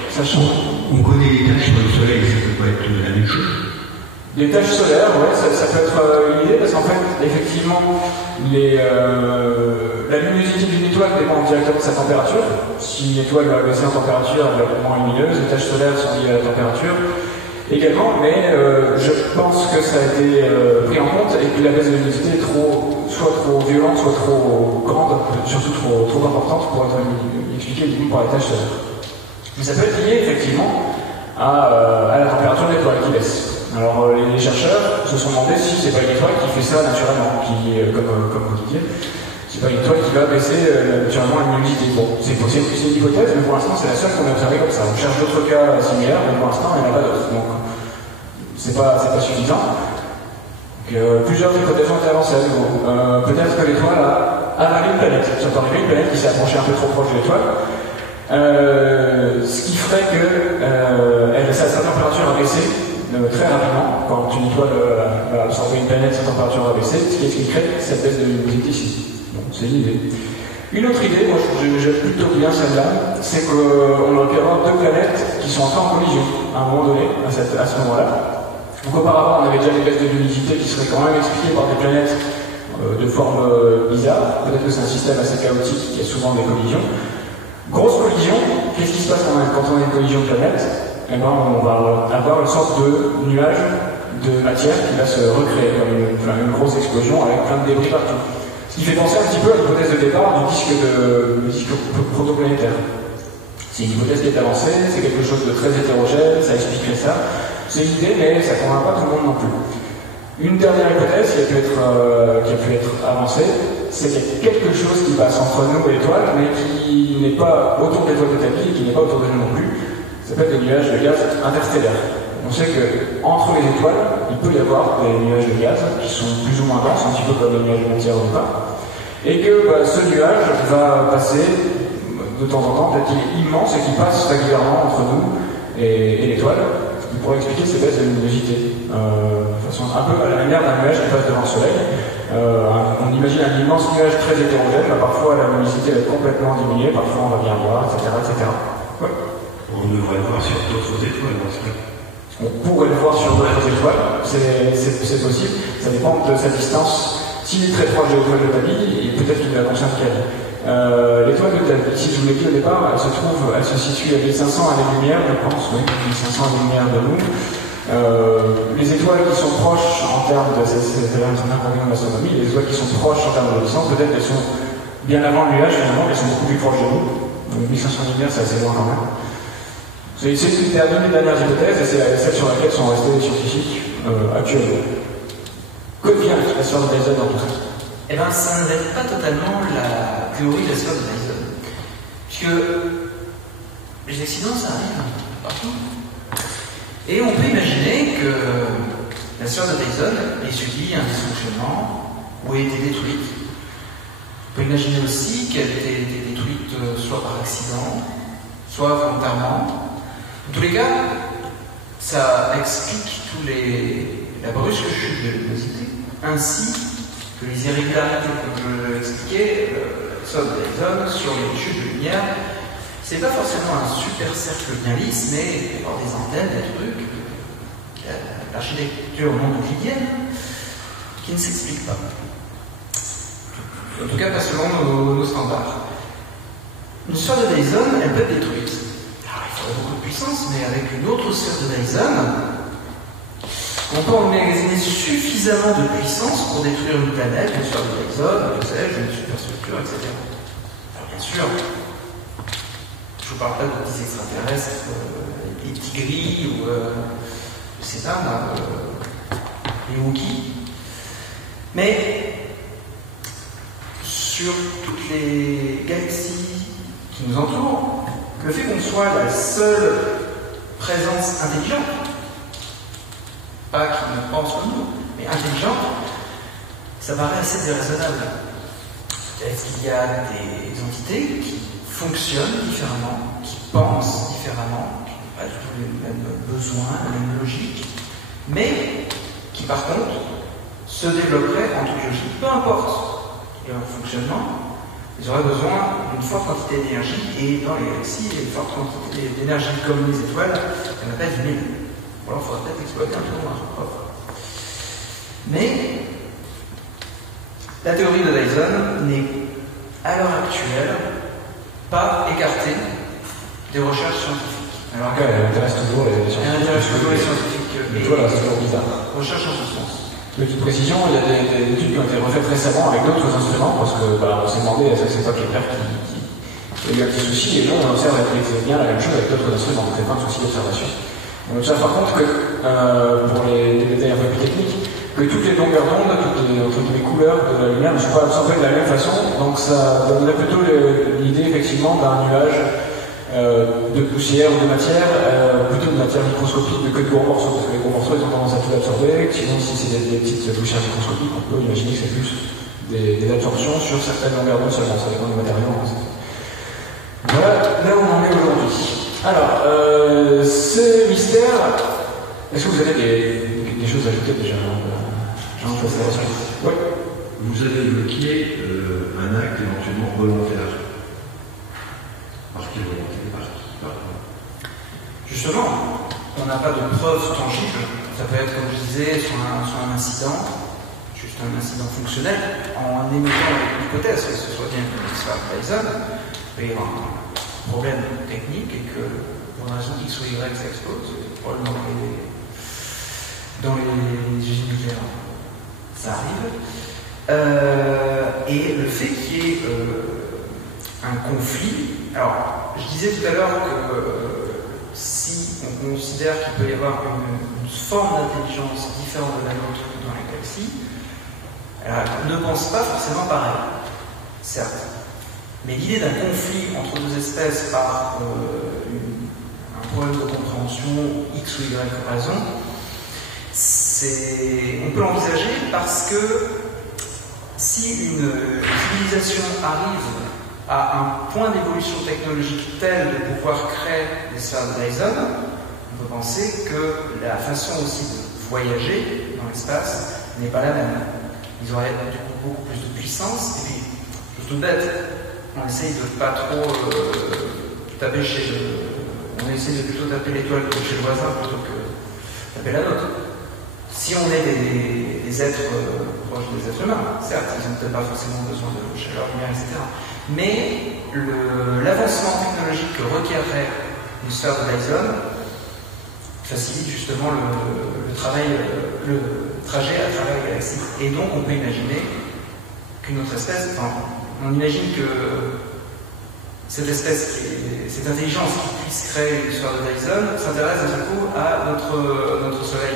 sachant... On connaît les taches sur le Soleil, ça peut pas être la même chose. Les taches solaires, ouais, ça peut être une idée, parce qu'en fait, effectivement, la luminosité d'une étoile dépend directement de sa température. Si une étoile va baisser en température, elle va être moins lumineuse. Les taches solaires sont liées à la température également, mais je pense que ça a été pris en compte et que la baisse de luminosité est soit trop violente, soit trop grande, surtout trop importante pour être expliquée du coup par les taches solaires. Mais ça peut être lié effectivement à la température de l'étoile qui baisse. Alors les chercheurs se sont demandé si c'est pas une étoile qui fait ça naturellement, qui, comme vous disiez, c'est pas une étoile qui va baisser naturellement la luminosité. Bon, c'est une hypothèse, mais pour l'instant c'est la seule qu'on a observée comme ça. On cherche d'autres cas similaires, mais pour l'instant il n'y en a pas d'autres. Donc c'est pas suffisant. Donc, plusieurs hypothèses ont été avancées à nouveau. Peut-être que l'étoile a avaler une planète. J'entends arriver une planète qui s'est approchée un peu trop proche de l'étoile. Ce qui ferait que sa température va baisser très rapidement. Quand une étoile va absorber une planète, sa température va baisser, ce qui expliquerait cette baisse de luminosité ici. Donc c'est une idée. Une autre idée, moi j'aime plutôt bien celle-là, c'est qu'on aurait pu avoir deux planètes qui sont encore en collision à un moment donné, à ce moment-là. Donc auparavant, on avait déjà des baisses de luminosité qui seraient quand même expliquées par des planètes de forme bizarre. Peut-être que c'est un système assez chaotique qui a souvent des collisions. Grosse collision, qu'est-ce qui se passe quand on a une collision de planètes? Eh ben, on va avoir une sorte de nuage de matière qui va se recréer comme une grosse explosion avec plein de débris partout. Ce qui fait penser un petit peu à l'hypothèse de départ du disque protoplanétaire. C'est une hypothèse qui est avancée, c'est quelque chose de très hétérogène, ça expliquerait ça. C'est une idée, mais ça ne convainc pas tout le monde non plus. Une dernière hypothèse qui a pu être avancée, c'est qu'il y a quelque chose qui passe entre nous et l'étoile, mais qui n'est pas autour de l'étoile de Tapie, qui n'est pas autour de nous non plus. Ça s'appelle des nuages de gaz interstellaires. On sait qu'entre les étoiles, il peut y avoir des nuages de gaz qui sont plus ou moins denses, un petit peu comme les nuages de matière ou pas. Et que ce nuage va passer de temps en temps, peut-être qu'il est immense et qu'il passe régulièrement entre nous et l'étoile, ce qui pourrait expliquer ces baisses de luminosité. De façon un peu à la manière d'un nuage qui passe devant le soleil. On imagine un immense nuage très hétérogène, parfois la luminosité va être complètement diminuée, parfois on va bien voir, etc. etc. Ouais. On devrait le voir sur d'autres étoiles dans ce cas. On pourrait le voir sur d'autres étoiles, c'est possible, ça dépend de sa distance. S'il est très proche de l'étoile de Tapie, peut-être qu'il va annoncer un qu'elle. L'étoile de Tapie, si je vous l'ai dit au départ, elle se situe à 1500 années-lumière, je pense, oui, 1500 années-lumière de nous. Les étoiles qui sont proches en termes de un inconvénient de l'astronomie, les étoiles qui sont proches en termes de distance, peut-être qu'elles sont bien avant le nuage, finalement, elles sont beaucoup plus proches de nous. Donc 1500 années-lumière, c'est assez loin quand même. C'est une des dernières hypothèses, et c'est celle sur laquelle sont restés les scientifiques actuellement. Que devient la sphère de Dyson dans tout ça? Eh bien, ça ne répond pas totalement la théorie de la sphère de Dyson. Puisque les accidents, ça arrive partout. Et on peut imaginer que la sphère de Dyson ait subi un dysfonctionnement ou ait été détruite. On peut imaginer aussi qu'elle ait été détruite soit par accident, soit volontairement. En tous les cas, ça explique la brusque chute de luminosité, ainsi que les irrégularités, comme je l'expliquais, sur les chutes de lumière. C'est pas forcément un super cercle bien lisse, mais il peut y avoir des antennes, des trucs, l'architecture non euclidienne, qui ne s'explique pas. En tout cas, pas selon nos standards. Une sphère de Dyson, elle peut être détruite. Alors, il faudrait beaucoup de puissance, mais avec une autre sphère de Dyson, on peut emmagasiner suffisamment de puissance pour détruire une planète, une sphère de Dyson, une superstructure, etc. Alors, bien sûr, je ne vous parle pas de petits extraterrestres, des tigris ou, je sais pas moi, les Wookiees. Mais sur toutes les galaxies qui nous entourent, le fait qu'on soit la seule présence intelligente, pas qui ne pense comme nous, mais intelligente, ça paraît assez déraisonnable. Est-ce qu'il y a des entités qui fonctionnent différemment, qui pensent différemment, qui n'ont pas du tout les mêmes besoins, la même logique, mais qui par contre se développeraient en toute logique, peu importe leur fonctionnement, ils auraient besoin d'une forte quantité d'énergie, et dans les galaxies, il y a une forte quantité d'énergie comme les étoiles, il n'y en a pas 10 000. Ou alors il faudrait peut-être exploiter un peu moins propre. Mais la théorie de Dyson n'est à l'heure actuelle pas écartée des recherches scientifiques. Alors elle intéresse toujours les scientifiques. Elle intéresse toujours les scientifiques. Et toi là, c'est toujours bizarre. Recherche en ce sens. Petite précision, il y a des études qui ont été refaites récemment avec d'autres instruments, parce que on s'est demandé, est-ce que c'est pas Kepler qui a eu un petit souci, et non, on observe bien la même chose avec d'autres instruments, donc il n'y a pas de souci d'observation. On observe par contre que, pour les détails un peu plus techniques, que toutes les longueurs d'onde, toutes les couleurs de la lumière ne sont pas absorbées de la même façon, donc ça donnerait plutôt l'idée effectivement d'un nuage de poussière ou de matière, plutôt de matière microscopique que de gros morceaux, parce que les gros morceaux ils ont tendance à tout absorber, sinon si c'est des petites poussières microscopiques, on peut imaginer que c'est plus des absorptions d'intervention sur certaines longueurs d'onde seulement, ça dépend du matériau. Voilà, là où on en est aujourd'hui. Alors, ce mystère, est-ce que vous avez des choses à ajouter déjà? Oui. Vous avez évoqué un acte éventuellement volontaire. Par quelle volonté? Par quoi? Justement, on n'a pas de preuves tangibles. Ça peut être, comme je disais, sur un incident, juste un incident fonctionnel, en émettant l'hypothèse que ce soit bien une histoire de Dyson, il y a un problème technique et que pour une raison X ou Y ça explose, probablement dans les usines nucléaires, ça arrive. Et le fait qu'il y ait un conflit, alors je disais tout à l'heure que si on considère qu'il peut y avoir une forme d'intelligence différente de la nôtre dans la galaxie, elle ne pense pas forcément pareil, certes. Mais l'idée d'un conflit entre deux espèces par un problème de compréhension X ou Y raison, on peut l'envisager parce que si une civilisation arrive à un point d'évolution technologique tel de pouvoir créer des sphères de Dyson, on peut penser que la façon aussi de voyager dans l'espace n'est pas la même. Ils auraient du coup beaucoup plus de puissance, et puis, chose toute bête, on essaye de pas trop taper on essaie de plutôt taper l'étoile chez le voisin plutôt que taper la nôtre. Si on est des êtres proches des êtres humains, certes, ils n'ont peut-être pas forcément besoin de chaleur, lumière, etc. Mais l'avancement technologique que requerrait une sphère de Dyson facilite justement le trajet à travers la galaxie. Et donc, on peut imaginer qu'une autre espèce, on imagine que cette espèce, cette intelligence qui puisse créer une sphère de Dyson s'intéresse d'un coup à notre Soleil.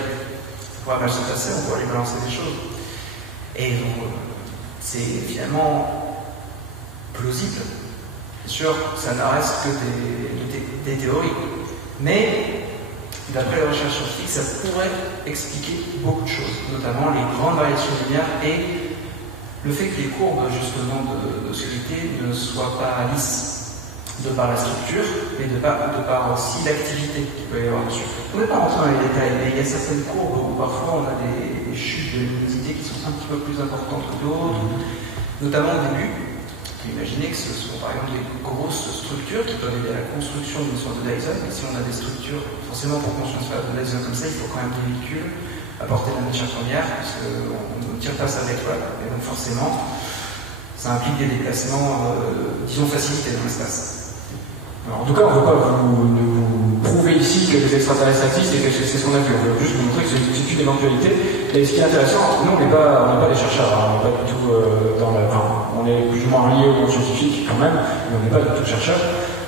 Ça pourrait mal se passer, on pourrait lui balancer des choses. Et donc, c'est finalement plausible. Bien sûr, ça ne reste que des théories. Mais, d'après les recherches scientifiques, ça pourrait expliquer beaucoup de choses, notamment les grandes variations de lumière et le fait que les courbes, justement, d'obscurité ne soient pas lisses de par la structure, mais de par aussi l'activité qu'il peut y avoir dessus. On ne peut pas rentrer dans les détails, mais il y a certaines courbes où parfois on a des chutes de luminosité qui sont un petit peu plus importantes que d'autres, notamment au début. On peut imaginer que ce sont par exemple des grosses structures qui peuvent aider à la construction d'une sorte de Dyson, et si on a des structures, forcément pour construire une Dyson comme ça, il faut quand même des véhicules à portée de la matière première, puisqu'on ne tire pas ça avec l'étoile, et donc forcément, ça implique des déplacements, disons, facilités dans l'espace. Alors, en tout cas, on ne veut pas vous prouver ici que les extraterrestres existent et que c'est ce qu'on a vu. On veut juste vous montrer que c'est une éventualité. Et ce qui est intéressant, nous, on n'est pas des chercheurs, hein, on n'est pas du tout on est plus ou moins liés au monde scientifique quand même, mais on n'est pas du tout chercheurs.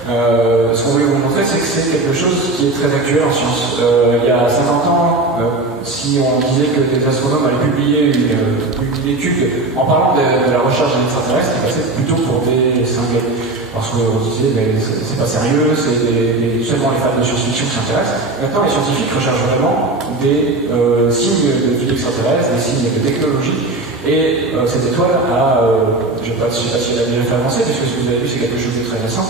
Ce qu'on voulait vous montrer, c'est que c'est quelque chose qui est très actuel en science. Il y a 50 ans, si on disait que des astronomes allaient publier une étude en parlant de la recherche des extraterrestres, ils passaient plutôt pour des cinglés. Parce qu'on disait, mais c'est pas sérieux, c'est seulement les fans de science-fiction qui s'intéressent. Maintenant, les scientifiques recherchent vraiment des signes de vie extraterrestre, des signes de technologie. Et cette étoile je ne sais pas si elle a déjà fait avancer, puisque ce que vous avez vu, c'est quelque chose de très récent.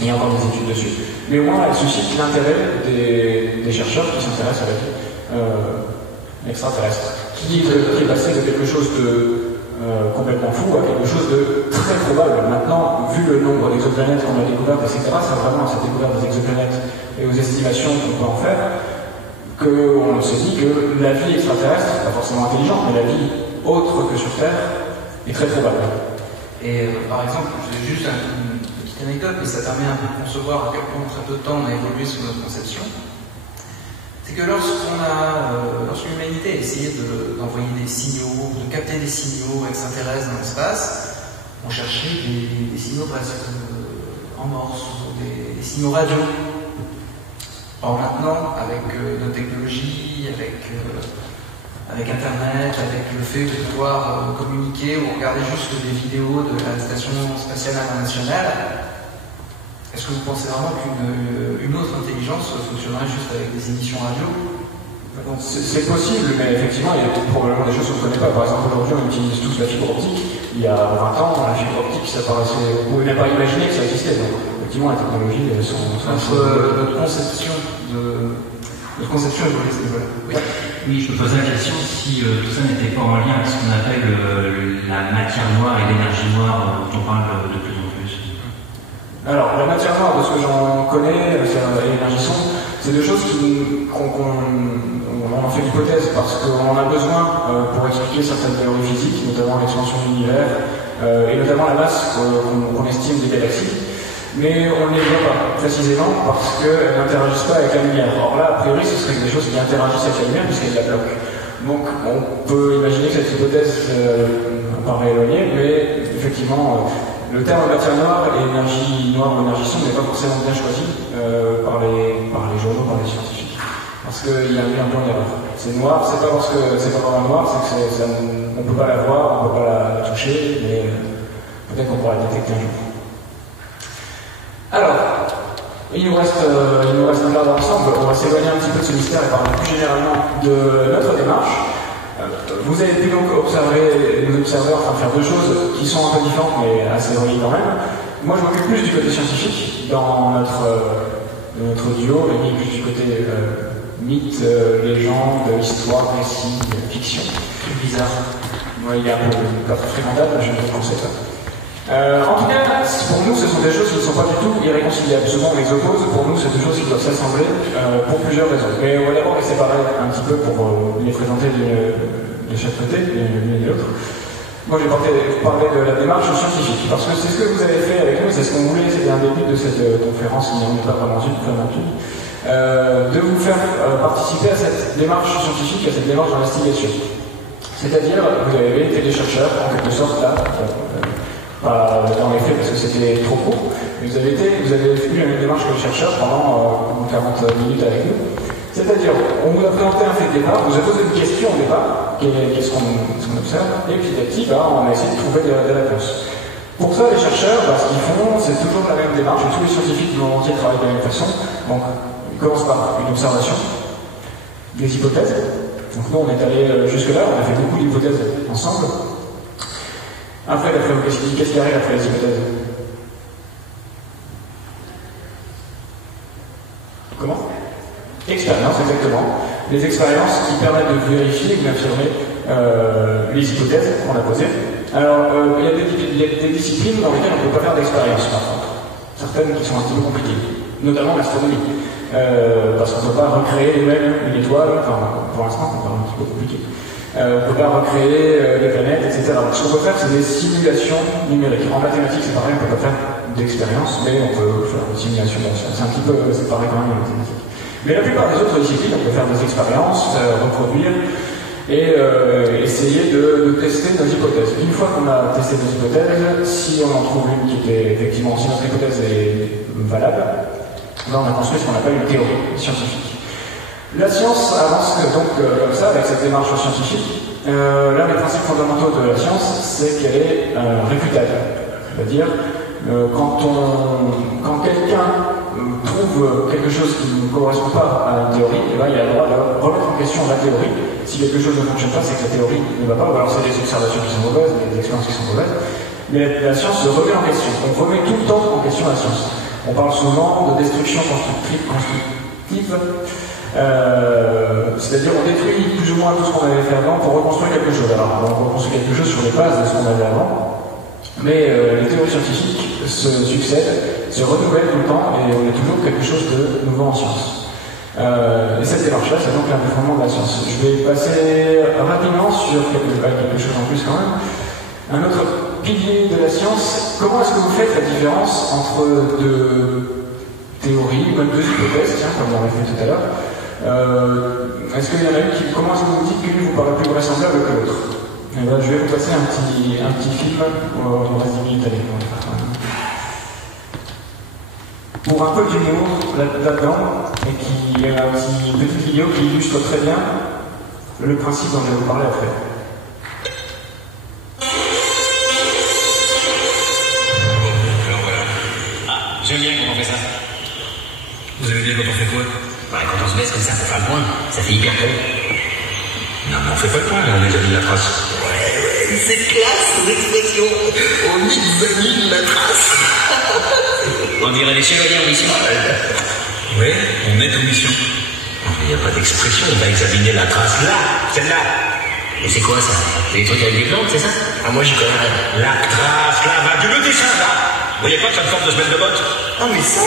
Il y a encore des études dessus. Mais au moins, elle suscite l'intérêt des chercheurs qui s'intéressent à la vie extraterrestre. Qui est passé de quelque chose de complètement fou à quelque chose de très probable. Maintenant, vu le nombre d'exoplanètes qu'on a découvertes, etc., c'est vraiment à cette découverte des exoplanètes et aux estimations qu'on peut en faire qu'on se dit que la vie extraterrestre, pas forcément intelligente, mais la vie autre que sur Terre est très probable. Et par exemple, j'ai juste une petite anecdote, mais ça permet un peu de concevoir à quel point très peu de temps on a évolué sur notre conception. C'est que lorsque l'humanité a essayé d'envoyer des signaux, de capter des signaux extraterrestres dans l'espace, on cherchait des signaux presque en morse, ou des signaux radio. Or maintenant, avec nos technologies, avec Internet, avec le fait de pouvoir communiquer ou regarder juste des vidéos de la Station Spatiale Internationale, est-ce que vous pensez vraiment qu'une autre intelligence fonctionnerait juste avec des émissions radio? C'est possible, mais effectivement, il y a probablement des choses qu'on ne connaît pas. Par exemple, aujourd'hui, on utilise tous la fibre optique. Il y a 20 ans, la fibre optique, ça paraissait... On ne pouvait même pas imaginer que ça existait. Donc, effectivement, la technologie, notre conception évolue à ce niveau-là. Oui, je me posais la question si tout ça n'était pas en lien avec ce qu'on appelle la matière noire et l'énergie noire dont on parle de plus en plus. Alors, la matière noire, de ce que j'en connais, et l'énergie sombre, c'est deux choses on en fait l'hypothèse parce qu'on en a besoin pour expliquer certaines théories physiques, notamment l'expansion de l'univers, et notamment la masse qu'on estime des galaxies. Mais on ne les voit pas précisément parce qu'elles n'interagissent pas avec la lumière. Or là, a priori, ce serait des choses qui interagissent avec la lumière puisqu'elles la bloquent. Donc on peut imaginer que cette hypothèse paraît éloignée, mais effectivement, le terme matière noire et énergie noire ou énergie sombre n'est pas forcément bien choisi par les journaux, par les scientifiques. Parce qu'il y a un plan d'erreur. C'est noir, c'est pas parce que c'est pas vraiment noir, c'est que on ne peut pas la voir, on ne peut pas la toucher, mais peut-être qu'on pourra la détecter un jour. Alors, il nous reste un quart d'heure ensemble. On va s'éloigner un petit peu de ce mystère et parler plus généralement de notre démarche. Vous avez pu donc nous observer, enfin faire deux choses qui sont un peu différentes mais assez reliées quand même. Moi, je m'occupe plus du côté scientifique dans notre duo, et plus du côté mythe, légende, histoire, récit, fiction. C'est bizarre. Moi, il est un peu pas très fréquentable, mais j'aime bien le concept. En tout cas, pour nous, ce sont des choses qui ne sont pas du tout irréconciliables. Souvent, on les oppose. Pour nous, c'est des choses qui doivent s'assembler pour plusieurs raisons. Mais on va d'abord les séparer un petit peu pour les présenter de chaque côté, l'une et l'autre. Moi, je vais parler de la démarche scientifique, parce que c'est ce que vous avez fait avec nous, c'est ce qu'on voulait, c'était un des buts de cette conférence, qui n'en est pas vraiment une, de vous faire participer à cette démarche scientifique, à cette démarche d'investigation. C'est-à-dire, vous avez été des chercheurs, en quelque sorte, là, pas dans les faits parce que c'était trop court, mais vous avez eu une démarche comme chercheur pendant 40 minutes avec nous. C'est-à-dire, on vous a présenté un fait de départ, on vous a posé une question au départ, qu'est-ce qu'on observe, et petit à petit, on a essayé de trouver des réponses. Pour ça, les chercheurs, ce qu'ils font, c'est toujours la même démarche, et tous les scientifiques du monde entier travaillent de la même façon. Donc, ils commencent par une observation, des hypothèses. Donc nous, on est allé jusque-là, on a fait beaucoup d'hypothèses ensemble. Après, qu'est-ce qui arrive après les hypothèses? Comment? Expérience, exactement. Les expériences qui permettent de vérifier ou d'affirmer les hypothèses qu'on a posées. Alors, il y a des disciplines dans lesquelles on ne peut pas faire d'expérience, par contre. Certaines qui sont un petit peu compliquées, notamment l'astronomie. Parce qu'on ne peut pas recréer nous-mêmes une étoile, enfin, pour l'instant, c'est un petit peu compliqué. On ne peut pas recréer les planètes, etc. Donc, ce qu'on peut faire, c'est des simulations numériques. En mathématiques, c'est pareil, on ne peut pas faire d'expérience, mais on peut faire une simulation. C'est un petit peu, c'est pareil quand même en mathématiques. Mais la plupart des autres disciplines, on peut faire des expériences, reproduire, et essayer de tester nos hypothèses. Une fois qu'on a testé nos hypothèses, si on en trouve une qui était effectivement, si notre hypothèse est valable, là on a construit ce qu'on appelle une théorie scientifique. La science avance donc comme ça, avec cette démarche scientifique. L'un des principes fondamentaux de la science, c'est qu'elle est réfutable. C'est-à-dire, quand quelqu'un trouve quelque chose qui ne correspond pas à une théorie, et il a le droit de remettre en question la théorie. Si quelque chose ne fonctionne pas, c'est que la théorie ne va pas, ou alors c'est des observations qui sont mauvaises, des expériences qui sont mauvaises. Mais la science se remet en question. On remet tout le temps en question la science. On parle souvent de destruction constructive. C'est-à-dire on détruit plus ou moins tout ce qu'on avait fait avant pour reconstruire quelque chose. Alors on reconstruit quelque chose sur les bases de ce qu'on avait avant, mais les théories scientifiques se succèdent, se renouvellent tout le temps, et on est toujours quelque chose de nouveau en science. Et cette démarche-là, c'est donc l'un des fondements de la science. Je vais passer rapidement sur quelque chose en plus quand même. Un autre pilier de la science, comment est-ce que vous faites la différence entre deux théories, même deux hypothèses, tiens, comme on l'a fait tout à l'heure. Est-ce qu'il y en a une qui, comment est-ce que vous dites que l'une vous paraît plus vraisemblable que l'autre? Et ben, je vais vous passer un petit film, on reste 10 minutes avec moi. Pour un peu d'humour là-dedans, et qui est une petite vidéo qui illustre très bien le principe dont je vais vous parler après. J'aime bien quand on fait ça. Vous aimez bien quand on fait quoi? Quand on se baisse comme ça pour faire le point, ça fait hyper cool. Non, mais on fait pas le point, là, on a déjà mis la trace. Ouais, c'est classe, ton expression. On dirait les chevaliers en mission. Oui, on est en mission. Il n'y a pas d'expression, on va examiner la trace là, celle-là. Mais c'est quoi ça? C'est des trucs avec des plantes, c'est ça? Ah, moi j'y connais rien. La trace là, va, le dessin là. Vous voyez pas que ça me force de se mettre de bottes? Ah, mais ça!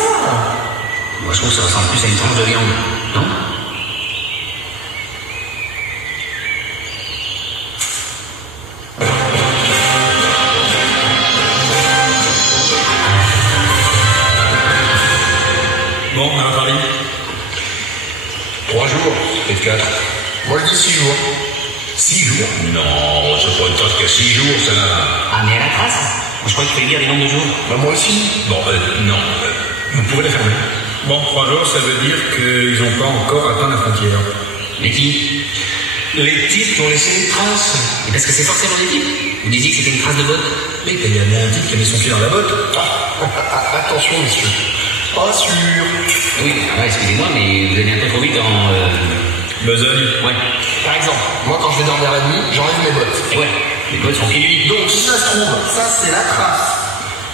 Moi je trouve que ça ressemble plus à une tranche de viande, non? Bon, à votre avis? 3 jours, peut-être 4. Moi je dis 6 jours. 6 jours? Non, c'est pas une trace qu'à 6 jours, ça. Ah, mais à la trace? Moi, je crois qu'il fallait dire des nombres de jours. Bah, moi aussi. Bon, non. Vous pouvez la fermer. Bon, 3 jours, ça veut dire qu'ils n'ont pas encore atteint la frontière. Mais qui? Les types qui ont laissé les traces. Et parce que c'est forcément des types. Vous disiez que c'était une trace de botte. Mais il y a bien un type qui a mis son pied dans la botte. Attention, monsieur. Pas sûr. Oui, excusez-moi, mais vous allez un peu trop vite dans... Besogne. Ouais. Par exemple, moi quand je vais dormir la nuit, j'enlève mes bottes. Et ouais, les bottes sont pieds du lit. Donc si ça se trouve, ça c'est la trace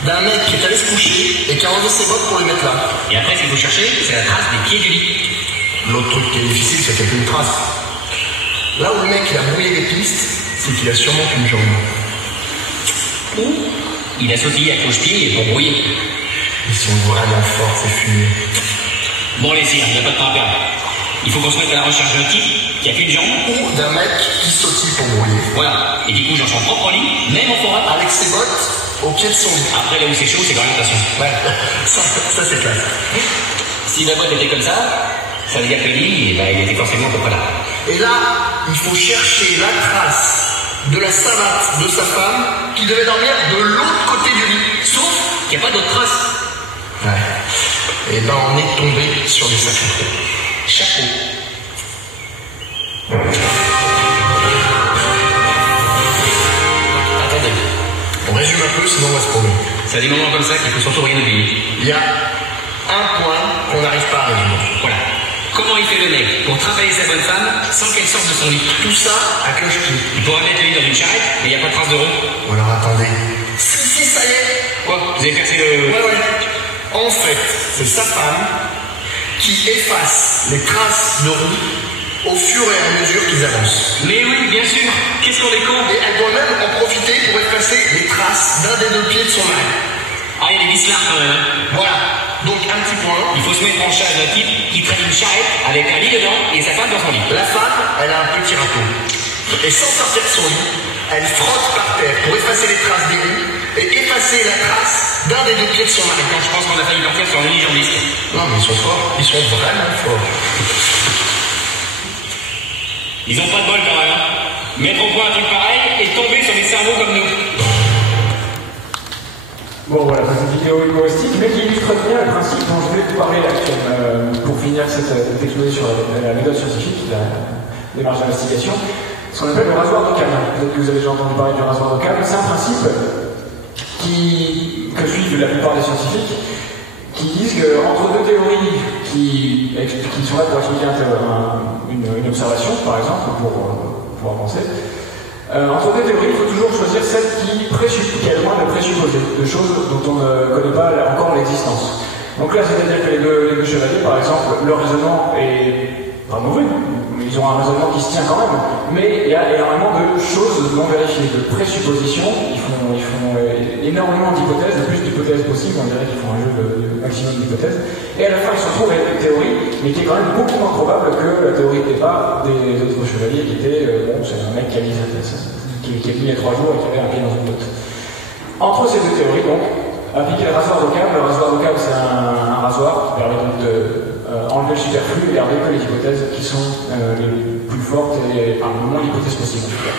d'un mec qui est allé se coucher et qui a enlevé ses bottes pour les mettre là. Et après, ce qu'il faut chercher, c'est la trace des pieds du lit. L'autre truc qui est difficile, c'est qu'il n'y a plus une trace. Là où le mec il a brouillé les pistes, c'est qu'il a sûrement qu'une jambe. Ou il a sautillé à cloche-pied pour brouiller. Ils sont vraiment forts, ces fumées. Bon, les sires, il n'y a pas de temps à perdre. Il faut qu'on se mette à la recherche d'un type qui a qu'une jambe. Ou d'un mec qui sautille pour brouiller. Voilà. Et qui couche dans son propre lit, même en forêt. Avec ses bottes au pied de son lit. Après, là où c'est chaud, c'est l'orientation. Ouais, ça c'est clair. Si la boîte était comme ça veut dire que le lit, il était forcément à peu près là. Et là, il faut chercher la trace de la savate de sa femme qui devait dormir de l'autre côté du lit. Sauf qu'il n'y a pas d'autre trace. Ouais. Et ben on est tombé sur des sacrés trous. Chapeau. Attendez. On résume un peu, sinon on va se promener. C'est à des moments comme ça qu'il faut surtout rien oublier. Il y a un point qu'on n'arrive pas à résoudre. Voilà. Comment il fait le mec pour travailler sa bonne femme sans qu'elle sorte de son lit? Tout ça à cloche-pied. Il pourrait mettre le lit dans une charrette, mais il n'y a pas de trace de roue. Ou alors attendez. Si, ça y est. Quoi? Vous avez percé le... Ouais. En fait, c'est sa femme qui efface les traces de roue au fur et à mesure qu'ils avancent. Mais oui, bien sûr. Qu'est-ce qu'on est con? Et elle doit même en profiter pour effacer les traces d'un des 2 pieds de son mari. Ah, il y a des vis là quand même. Voilà. Donc un petit point. Il faut se mettre en charge d'un type qui traîne une charrette avec un lit dedans et sa femme dans son lit. La femme, elle a un petit râteau. Et sans sortir de son lit, elle frotte par terre pour effacer les traces des roues et effacer la trace d'un des 2 pieds de son mari. Quand je pense qu'on a failli partir sur un unijambiste. Non, mais ils sont forts. Ils sont vraiment forts. Ils ont pas de bol quand même. Hein. Mettre au point un truc pareil et tomber sur des cerveaux comme nous. Bon voilà, c'est une vidéo humoristique, mais qui illustre bien le principe dont je voulais vous parler là, pour finir cette exposé sur la méthode scientifique, la démarche d'investigation, ce qu'on appelle le rasoir d'Occam. Peut-être que vous avez déjà entendu parler du rasoir d'Occam. C'est un principe que suivent la plupart des scientifiques, qui disent qu'entre 2 théories qui sont là pour expliquer une observation, par exemple, pour avancer, entre 2 théories, il faut toujours choisir celle qui a le moins de présupposés, de choses dont on ne connaît pas encore l'existence. Donc là, c'est-à-dire que les deux chevaliers, par exemple, leur raisonnement est pas mauvais, ils ont un raisonnement qui se tient quand même, mais il y a énormément de choses non vérifiées, de présuppositions, ils font énormément d'hypothèses, le plus d'hypothèses possible, on dirait qu'ils font un jeu de maximum d'hypothèses, et à la fin ils se retrouvent avec une théorie, mais qui est quand même beaucoup moins probable que la théorie de départ des autres chevaliers qui était, c'est un mec qui a mis qui est venu il y a 3 jours et qui avait un pied dans une botte. Entre ces 2 théories, donc, appliquer le rasoir d'Occam, c'est un rasoir qui permet donc enlever le superflu et garder que les hypothèses qui sont les plus fortes et le moins d'hypothèses possibles en tout cas.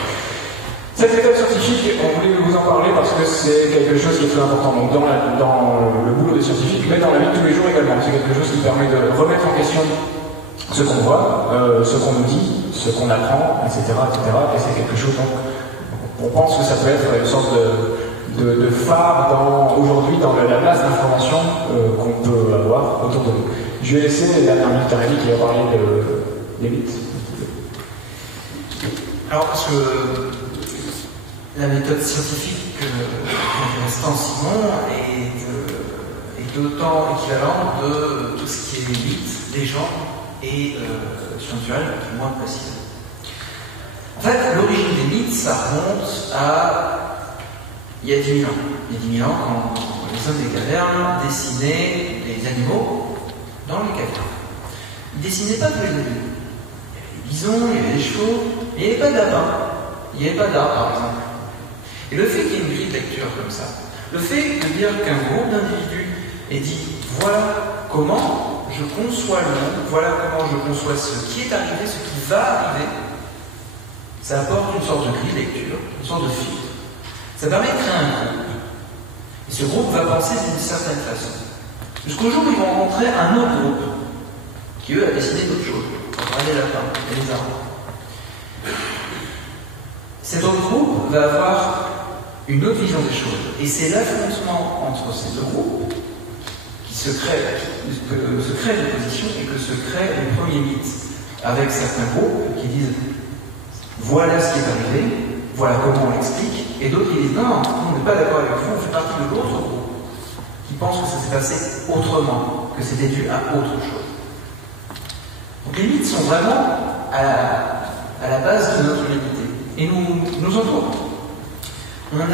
Cette méthode scientifique, on voulait vous en parler parce que c'est quelque chose qui est très important donc dans le boulot des scientifiques, mais dans la vie de tous les jours également. C'est quelque chose qui permet de remettre en question ce qu'on voit, ce qu'on nous dit, ce qu'on apprend, etc. Et c'est quelque chose, donc, on pense que ça peut être une sorte de phare aujourd'hui dans la masse d'informations qu'on peut avoir autour de nous. Je vais laisser la dernière minute à Rémi qui va parler des mythes. Alors, parce que la méthode scientifique que Constant Simon est d'autant équivalent de tout ce qui est mythe, légende et surnaturel, moins précis. En fait, l'origine des mythes, ça remonte à il y a 10 000 ans. Il y a 10 000 ans, quand les hommes des cavernes dessinaient les animaux dans les cavernes. Ils ne dessinaient pas tous les animaux. Il y avait des bisons, il y avait des chevaux, mais il n'y avait pas de lapins. Il n'y avait pas d'arbres, par exemple. Et le fait qu'il y ait une grille de lecture comme ça, le fait de dire qu'un groupe d'individus ait dit voilà comment je conçois le monde, voilà comment je conçois ce qui est arrivé, ce qui va arriver, ça apporte une sorte de grille de lecture, une sorte de filtre. Ça permet de créer un groupe. Et ce groupe va penser d'une certaine façon. Jusqu'au jour où ils vont rencontrer un autre groupe, qui eux a décidé d'autre chose. On va parler des lapins et des arbres. Cet autre groupe va avoir une autre vision des choses. Et c'est l'affrontement entre ces deux groupes qui se crée l'opposition et que se crée le premier mythe. Avec certains groupes qui disent voilà ce qui est arrivé, voilà comment on l'explique, et d'autres qui disent non, on n'est pas d'accord avec vous, on fait partie de l'autre groupe qui pense que ça s'est passé autrement, que c'était dû à autre chose. Donc les mythes sont vraiment à la base de notre humanité et nous entourent. On a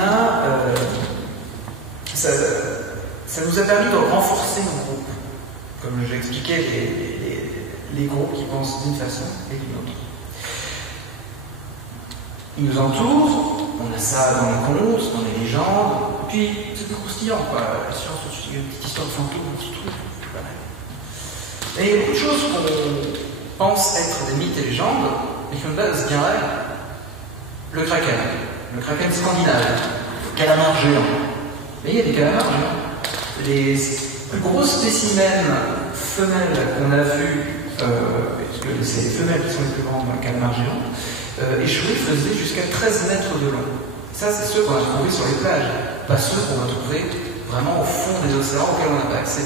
ça nous a permis de renforcer nos groupes, comme j'expliquais les groupes qui pensent d'une façon et d'une autre. Ils nous entourent, on a ça dans les contes, dans les légendes, et puis c'est plus croustillant, quoi. La science, tout de suite, il y a une petite histoire de fantôme, un petit truc, c'est pas mal. Et il y a beaucoup de choses qu'on pense être des mythes et légendes, et qui ont une base bien réelle. Le kraken scandinave, le calamar géant. Mais il y a des calamars géants. Les plus gros spécimens femelles qu'on a vus, parce que c'est les femelles qui sont les plus grandes dans le calamar géant, échoués faisaient jusqu'à 13 mètres de long. Ça, c'est ceux qu'on va trouver sur les plages, pas ceux qu'on va trouver vraiment au fond des océans auxquels on n'a pas accès.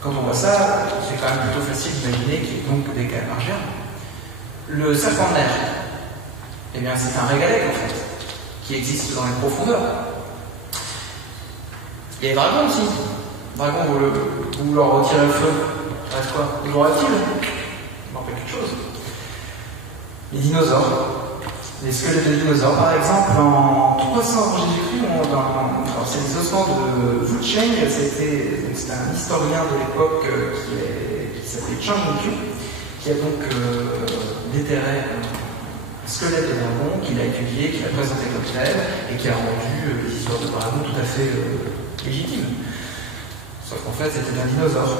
Quand on voit ça, c'est quand même plutôt facile d'imaginer qu'il y ait donc des calamars géants. Le serpent de mer, eh bien, c'est un régalèque en fait, qui existe dans les profondeurs. Il y a les dragons aussi. Les dragons, vous leur retirez le feu, il reste quoi? Des gros reptiles? Il manque quelque chose. Les dinosaures, les squelettes de dinosaures, par exemple, en 300 avant Jésus-Christ, c'est les ossements de Wu Cheng, c'est un historien de l'époque qui s'appelait Chang Yunqiu, qui a donc déterré un squelette de dragon, qu'il a étudié, qu'il a présenté comme tel, et qui a rendu les histoires de dragons tout à fait légitimes. Sauf qu'en fait, c'était un dinosaure.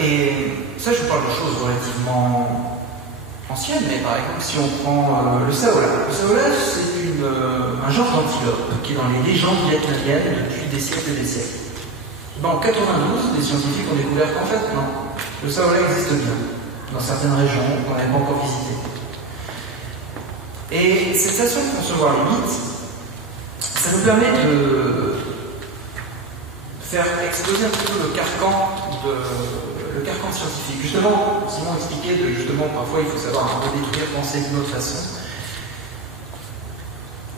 Et ça, je vous parle de choses relativement ancienne, mais par exemple, si on prend le saola. Le saola, c'est un genre d'antilope qui est dans les légendes vietnamiennes depuis des siècles et des siècles. En 92, les scientifiques ont découvert qu'en fait, non, le saola existe bien dans certaines régions qu'on n'avait pas encore visitées. Et cette façon de concevoir les mythes, ça nous permet de faire exploser un petit peu le carcan scientifique. Justement, Simon expliquait que parfois il faut savoir un peu détruire, penser d'une autre façon.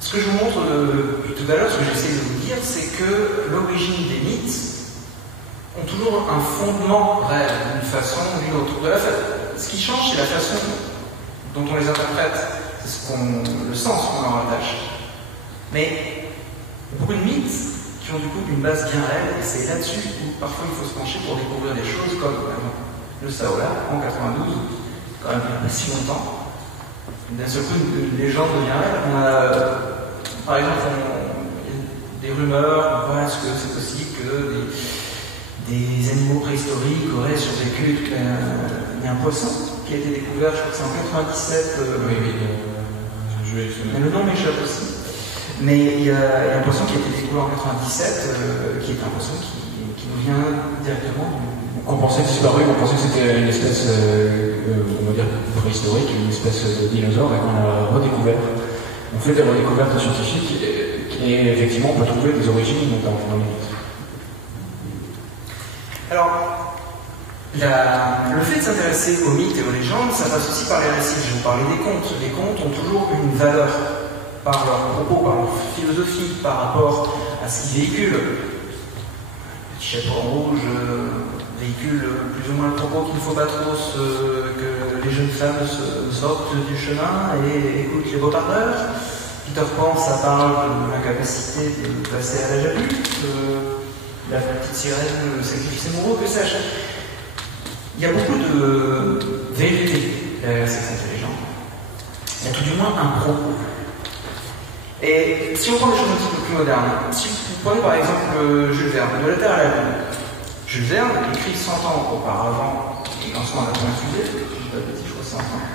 Ce que je vous montre tout à l'heure, ce que j'essaie de vous dire, c'est que l'origine des mythes ont toujours un fondement réel, d'une façon ou d'une autre. Ce qui change, c'est la façon dont on les interprète, c'est le sens qu'on leur attache. Mais il y a beaucoup de mythes qui ont du coup une base bien réelle, et c'est là-dessus où parfois il faut se pencher pour découvrir des choses comme le saola en 92, quand même il n'y a pas si longtemps. D'un seul coup, une légende devient réelle. Par exemple, des rumeurs, voilà, est-ce que c'est possible que des animaux préhistoriques auraient survécu? Il y a un poisson qui a été découvert, je crois que c'est en 97. Le nom m'échappe aussi. Mais il y a un poisson qui a été découvert en 97, qui est un poisson qui nous vient directement On pensait disparu, on pensait que c'était une espèce, on va dire, préhistorique, une espèce de dinosaure, et qu'on a redécouvert. On fait des redécouvertes scientifiques, et effectivement, on peut trouver des origines dans les mythes. Alors, le fait de s'intéresser aux mythes et aux légendes, ça passe aussi par les récits. Je vous parlais des contes. Les contes ont toujours une valeur par leur propos, par leur philosophie, par rapport à ce qu'il véhicule. Petit chapeau rouge véhicule plus ou moins le propos qu'il ne faut pas trop que les jeunes femmes sortent du chemin et écoutent les beaux parleurs. Peter Pan, ça parle de l'incapacité de passer à l'âge adulte, la petite sirène, le sacrifice amoureux, que sais-je. Il y a beaucoup de vérité derrière ces intelligents. Il y a tout du moins un propos. Et si on prend des choses un petit peu plus modernes, si vous prenez par exemple Jules Verne, De la Terre à la Lune. Jules Verne, écrit 100 ans auparavant du lancement de la première fusée, je crois 100 ans,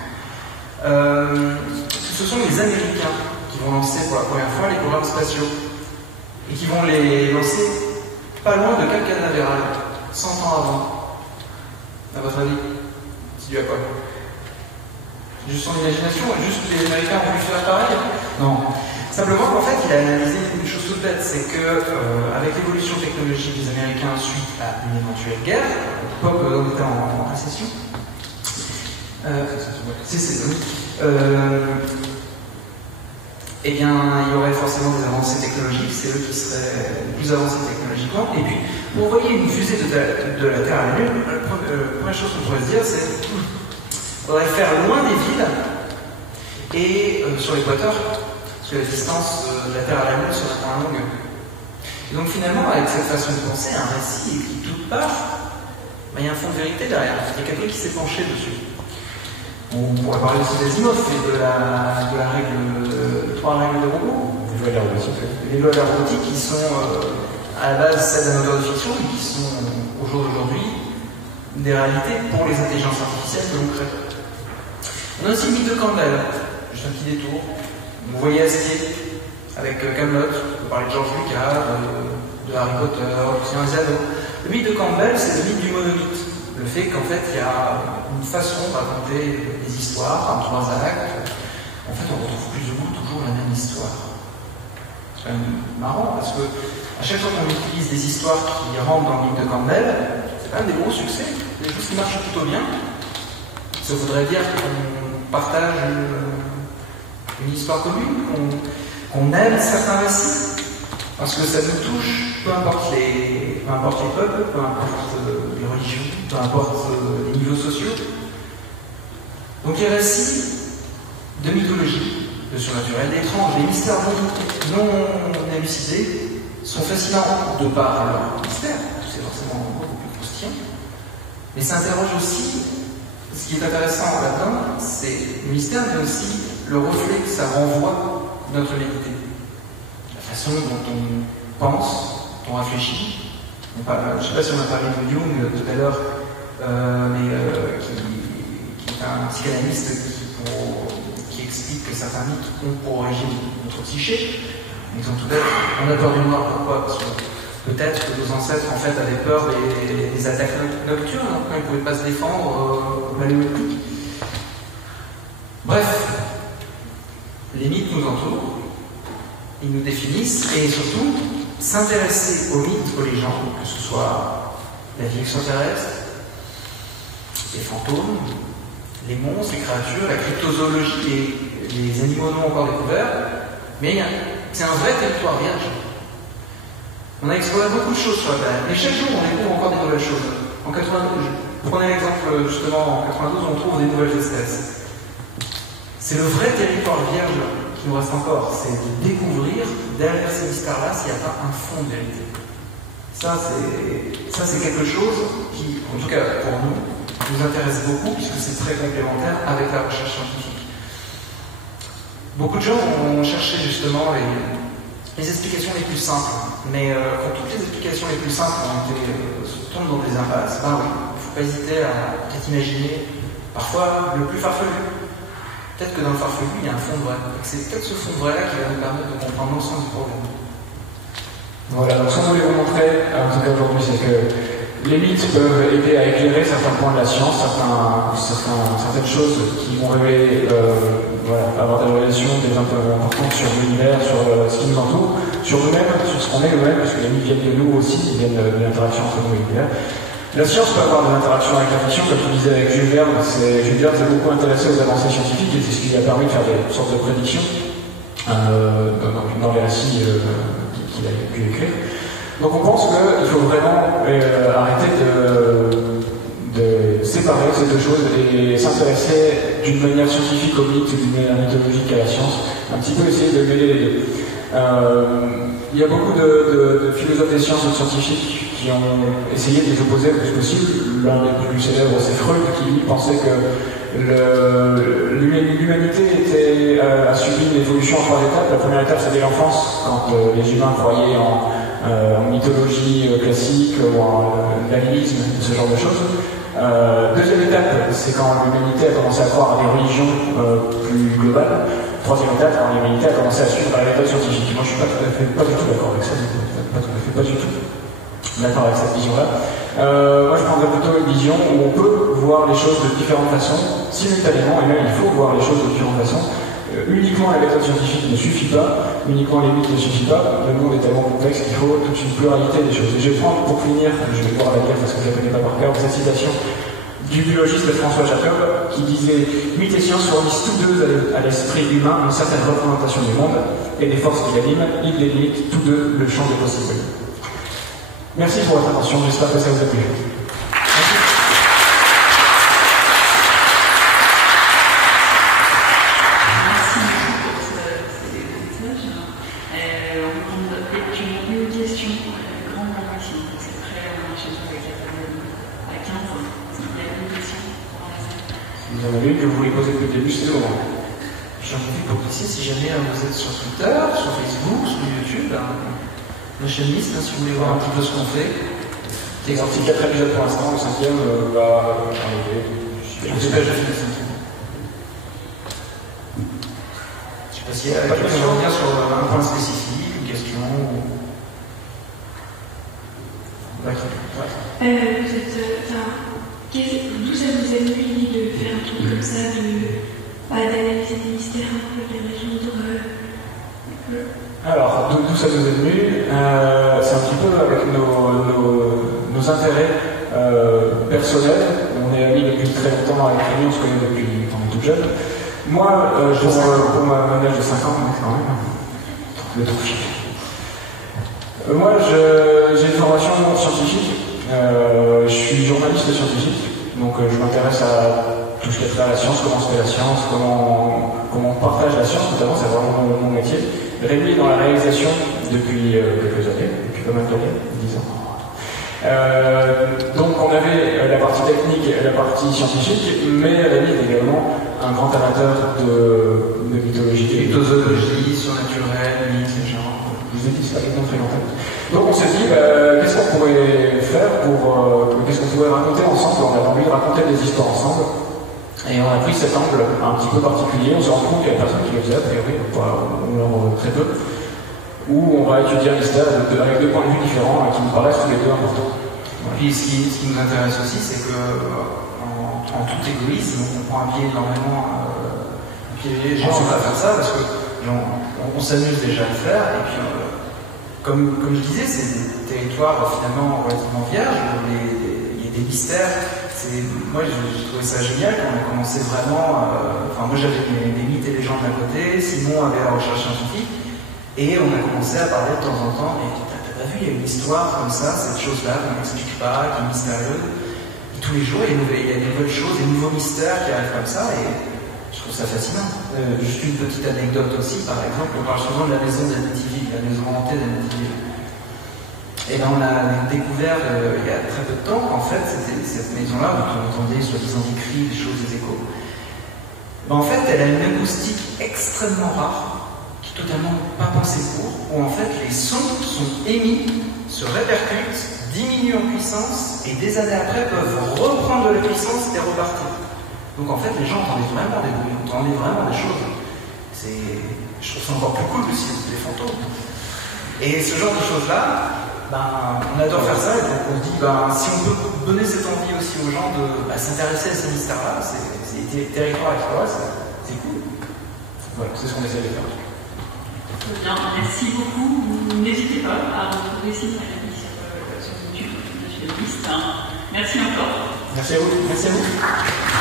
ce sont les Américains qui vont lancer pour la première fois les programmes spatiaux et qui vont les lancer pas loin de Cap Canaveral, 100 ans avant. À votre avis, c'est dû à quoi? Juste son imagination? Juste les Américains ont voulu faire pareil? Non. Simplement qu'en fait, il a analysé une chose toute bête, c'est que avec l'évolution technologique des Américains suite à une éventuelle guerre, à l'époque on était en récession, eh bien, il y aurait forcément des avancées technologiques, c'est eux qui seraient les plus avancés technologiquement. Et puis, pour envoyer une fusée de la Terre à la Lune, la première chose qu'on pourrait se dire, c'est qu'il faudrait faire loin des villes et sur l'équateur. Parce que la distance de la Terre à la Lune serait moins longue. Et donc finalement, avec cette façon de penser, un récit écrit toute part, il y a un fond de vérité derrière. Il y a quelqu'un qui s'est penché dessus. On pourrait parler aussi d'Asimov et de la règle, 3 règles de robot. Les lois de la robotique. Les lois de la robotique qui sont à la base celles d'un auteur de fiction et qui sont au jour d'aujourd'hui des réalités pour les intelligences artificielles que l'on crée. On a aussi le mythe de Campbell, juste un petit détour. Vous voyez Astier avec Camelot, on peut parler de George Lucas, de Harry Potter, du Seigneur des Anneaux. Le mythe de Campbell, c'est le mythe du monolithe. Le fait qu'en fait, il y a une façon de raconter des histoires en 3 actes. En fait, on retrouve plus ou moins toujours la même histoire. C'est quand même marrant parce que à chaque fois qu'on utilise des histoires qui rentrent dans le mythe de Campbell, c'est quand même des gros succès, des choses qui marchent plutôt bien. Ça voudrait dire qu'on partage une histoire commune, qu'on aime certains récits, parce que ça nous touche, peu importe les peuples, peu importe les religions, peu importe les niveaux sociaux. Donc les récits de mythologie, de surnaturel, d'étrange, les mystères non élucidés sont fascinants de par leur mystère, c'est forcément beaucoup plus croustillant, mais ça interroge aussi, ce qui est intéressant là-dedans, c'est le mystère, mais aussi le reflet que ça renvoie de notre humanité. La façon dont on pense, dont on réfléchit. Je ne sais pas si on a parlé de Jung tout à l'heure, mais qui est un psychanalyste qui explique que certains mythes ont pour origine notre psyché. Un exemple tout bête, on a peur du noir, pourquoi? Parce que peut-être que nos ancêtres en fait avaient peur des attaques nocturnes, quand ils ne pouvaient pas se défendre au paléolithique. Bref. Les mythes nous entourent, ils nous définissent, et surtout, s'intéresser aux mythes, aux légendes, que ce soit la vie extraterrestre, les fantômes, les monstres, les créatures, la cryptozoologie, les animaux non encore découverts, mais c'est un vrai territoire vierge. On a exploré beaucoup de choses sur la planète, mais chaque jour on découvre encore des nouvelles choses. En 92, prenez l'exemple justement, en 92 on trouve des nouvelles espèces. C'est le vrai territoire vierge qui nous reste encore, c'est de découvrir derrière ces mystères-là s'il n'y a pas un fond de vérité. Ça c'est quelque chose qui, en tout cas pour nous intéresse beaucoup puisque c'est très complémentaire avec la recherche scientifique. Beaucoup de gens ont cherché justement les explications les plus simples, mais quand toutes les explications les plus simples tombent dans des impasses, ben oui, il ne faut pas hésiter à peut-être imaginer parfois le plus farfelu. Peut-être que dans le farfelu, il y a un fond de vrai. Et c'est peut-être ce fond de vrai-là qui va nous permettre de comprendre l'ensemble du problème. Voilà, donc ce qu'on voulait vous montrer, en tout cas aujourd'hui, c'est que les mythes peuvent aider à éclairer certains points de la science, certaines choses qui vont révéler, avoir des révélations des importantes sur l'univers, sur ce qui nous entoure, sur nous-mêmes, sur ce qu'on est nous-mêmes, parce que les mythes viennent de nous aussi, ils viennent de l'interaction entre nous et l'univers. La science peut avoir des interactions avec la fiction, comme tu disais avec Jules Verne. Jules Verne s'est beaucoup intéressé aux avancées scientifiques et c'est ce qui lui a permis de faire des sortes de prédictions dans les récits qu'il a pu écrire. Donc on pense qu'il faut vraiment arrêter de séparer ces deux choses et s'intéresser d'une manière scientifique au mythe ou d'une manière mythologique à la science, un petit peu essayer de mêler les deux. Il y a beaucoup de philosophes des sciences et de scientifiques qui ont essayé de les opposer le plus possible. L'un des plus célèbres, c'est Freud, qui lui pensait que l'humanité a subi une évolution en 3 étapes. La première étape, c'était l'enfance, quand les humains croyaient en mythologie classique ou en l'animisme, ce genre de choses. Deuxième étape, c'est quand l'humanité a commencé à croire à des religions plus globales. Troisième étape, quand l'humanité a commencé à suivre la méthode scientifique. Moi, je suis pas du tout d'accord avec ça. Pas du tout d'accord avec cette vision-là. Moi, je prendrais plutôt une vision où on peut voir les choses de différentes façons, simultanément, et même il faut voir les choses de différentes façons. Uniquement la méthode scientifique ne suffit pas, uniquement les mythes ne suffit pas. Le monde est tellement complexe qu'il faut toute une pluralité des choses. Et je vais prendre, pour finir, je vais voir la lire parce que je ne la connais pas par cœur, cette citation du biologiste François Jacob, qui disait « Mythes et sciences fournissent tous deux à l'esprit humain une certaine représentation du monde, et des forces qui l'animent, ils délimitent tous deux le champ des possibles. » Merci pour votre attention, j'espère que ça vous a plu. Vous en avez une que vous voulez poser depuis le début, c'est le moment. J'en profite pour préciser, si jamais vous êtes sur Twitter, sur Facebook, sur YouTube, la chaîne liste, si vous voulez voir un petit peu ce qu'on fait. Il est sorti 4 épisodes pour l'instant, le 5e va arriver. En tout cas, j'ai fait le 5e. Je sais pas s'il y a quelqu'un qui va revenir sur un point spécifique, une question ou... D'accord. D'où ça vous a mis de faire un truc comme ça, d'analyser des mystères, de les résoudre Alors, d'où ça nous est venu c'est un petit peu avec nos intérêts personnels. On est amis depuis très longtemps avec lui, on se connaît depuis qu'on est tout jeune. Moi, pour mon âge de 5 ans, quand même, le trop moi, j'ai une formation scientifique. Je suis journaliste scientifique, donc je m'intéresse à tout ce qui est trait à la science, comment se fait la science, comment on partage la science, notamment, c'est vraiment mon métier. Rémi est dans la réalisation depuis quelques années, depuis pas mal d'années, 10 ans. Donc on avait la partie technique et la partie scientifique, mais Rémi est également un grand amateur de mythologie, de zoologie, surnaturelle, mythes, les gens. Je vous ai dit, c'est pas quelqu'un très longtemps. Donc on s'est dit, qu'est-ce qu'on pourrait faire qu'est-ce qu'on pourrait raconter ensemble? On avait envie de raconter des histoires ensemble. Et on a pris cet angle un petit peu particulier. On se rend compte qu'il y a personne qui le faisait, a priori, ou très peu. Où on va étudier un mystère avec 2 points de vue différents qui nous paraissent tous les deux importants. Voilà. Puis ce qui nous intéresse aussi, c'est que en tout égoïsme, on prend un pied énormément piéger les gens à faire ça, parce que on s'amuse déjà à le faire, et puis comme je disais, c'est des territoires finalement relativement vierges, où il y a des mystères. Moi j'ai trouvé ça génial quand on a commencé vraiment. Moi j'avais mes mythes et légendes d'un côté, Simon avait la recherche scientifique, et on a commencé à parler de temps en temps, et t'as vu, il y a une histoire comme ça, cette chose-là qu'on n'explique pas, qui est mystérieuse. Et tous les jours, il y a des nouvelles choses, des nouveaux mystères qui arrivent comme ça, et je trouve ça fascinant. Juste une petite anecdote aussi, par exemple, on parle souvent de la maison d'Amityville, la maison hantée d'Amityville. Et bien on a découvert il y a très peu de temps qu'en fait, cette maison-là, où on entendait soi-disant des cris, des choses, des échos, en fait, elle a une acoustique extrêmement rare, qui est totalement pas pensée pour, où en fait les sons sont émis, se répercutent, diminuent en puissance, et des années après peuvent reprendre de la puissance et repartir. Donc en fait, les gens entendaient vraiment des bruits, entendaient vraiment des choses. Je trouve ça encore plus cool que si c'était des fantômes. Et ce genre de choses-là, on adore faire ça, et donc on se dit, si on peut donner cette envie aussi aux gens de s'intéresser à ces mystères-là, c'est des territoires explorer, c'est cool. Voilà, c'est ce qu'on essaie de faire. Très bien, merci beaucoup. N'hésitez pas à retrouver Simon sur YouTube, sur la liste. Merci encore. Merci à vous. Merci à vous.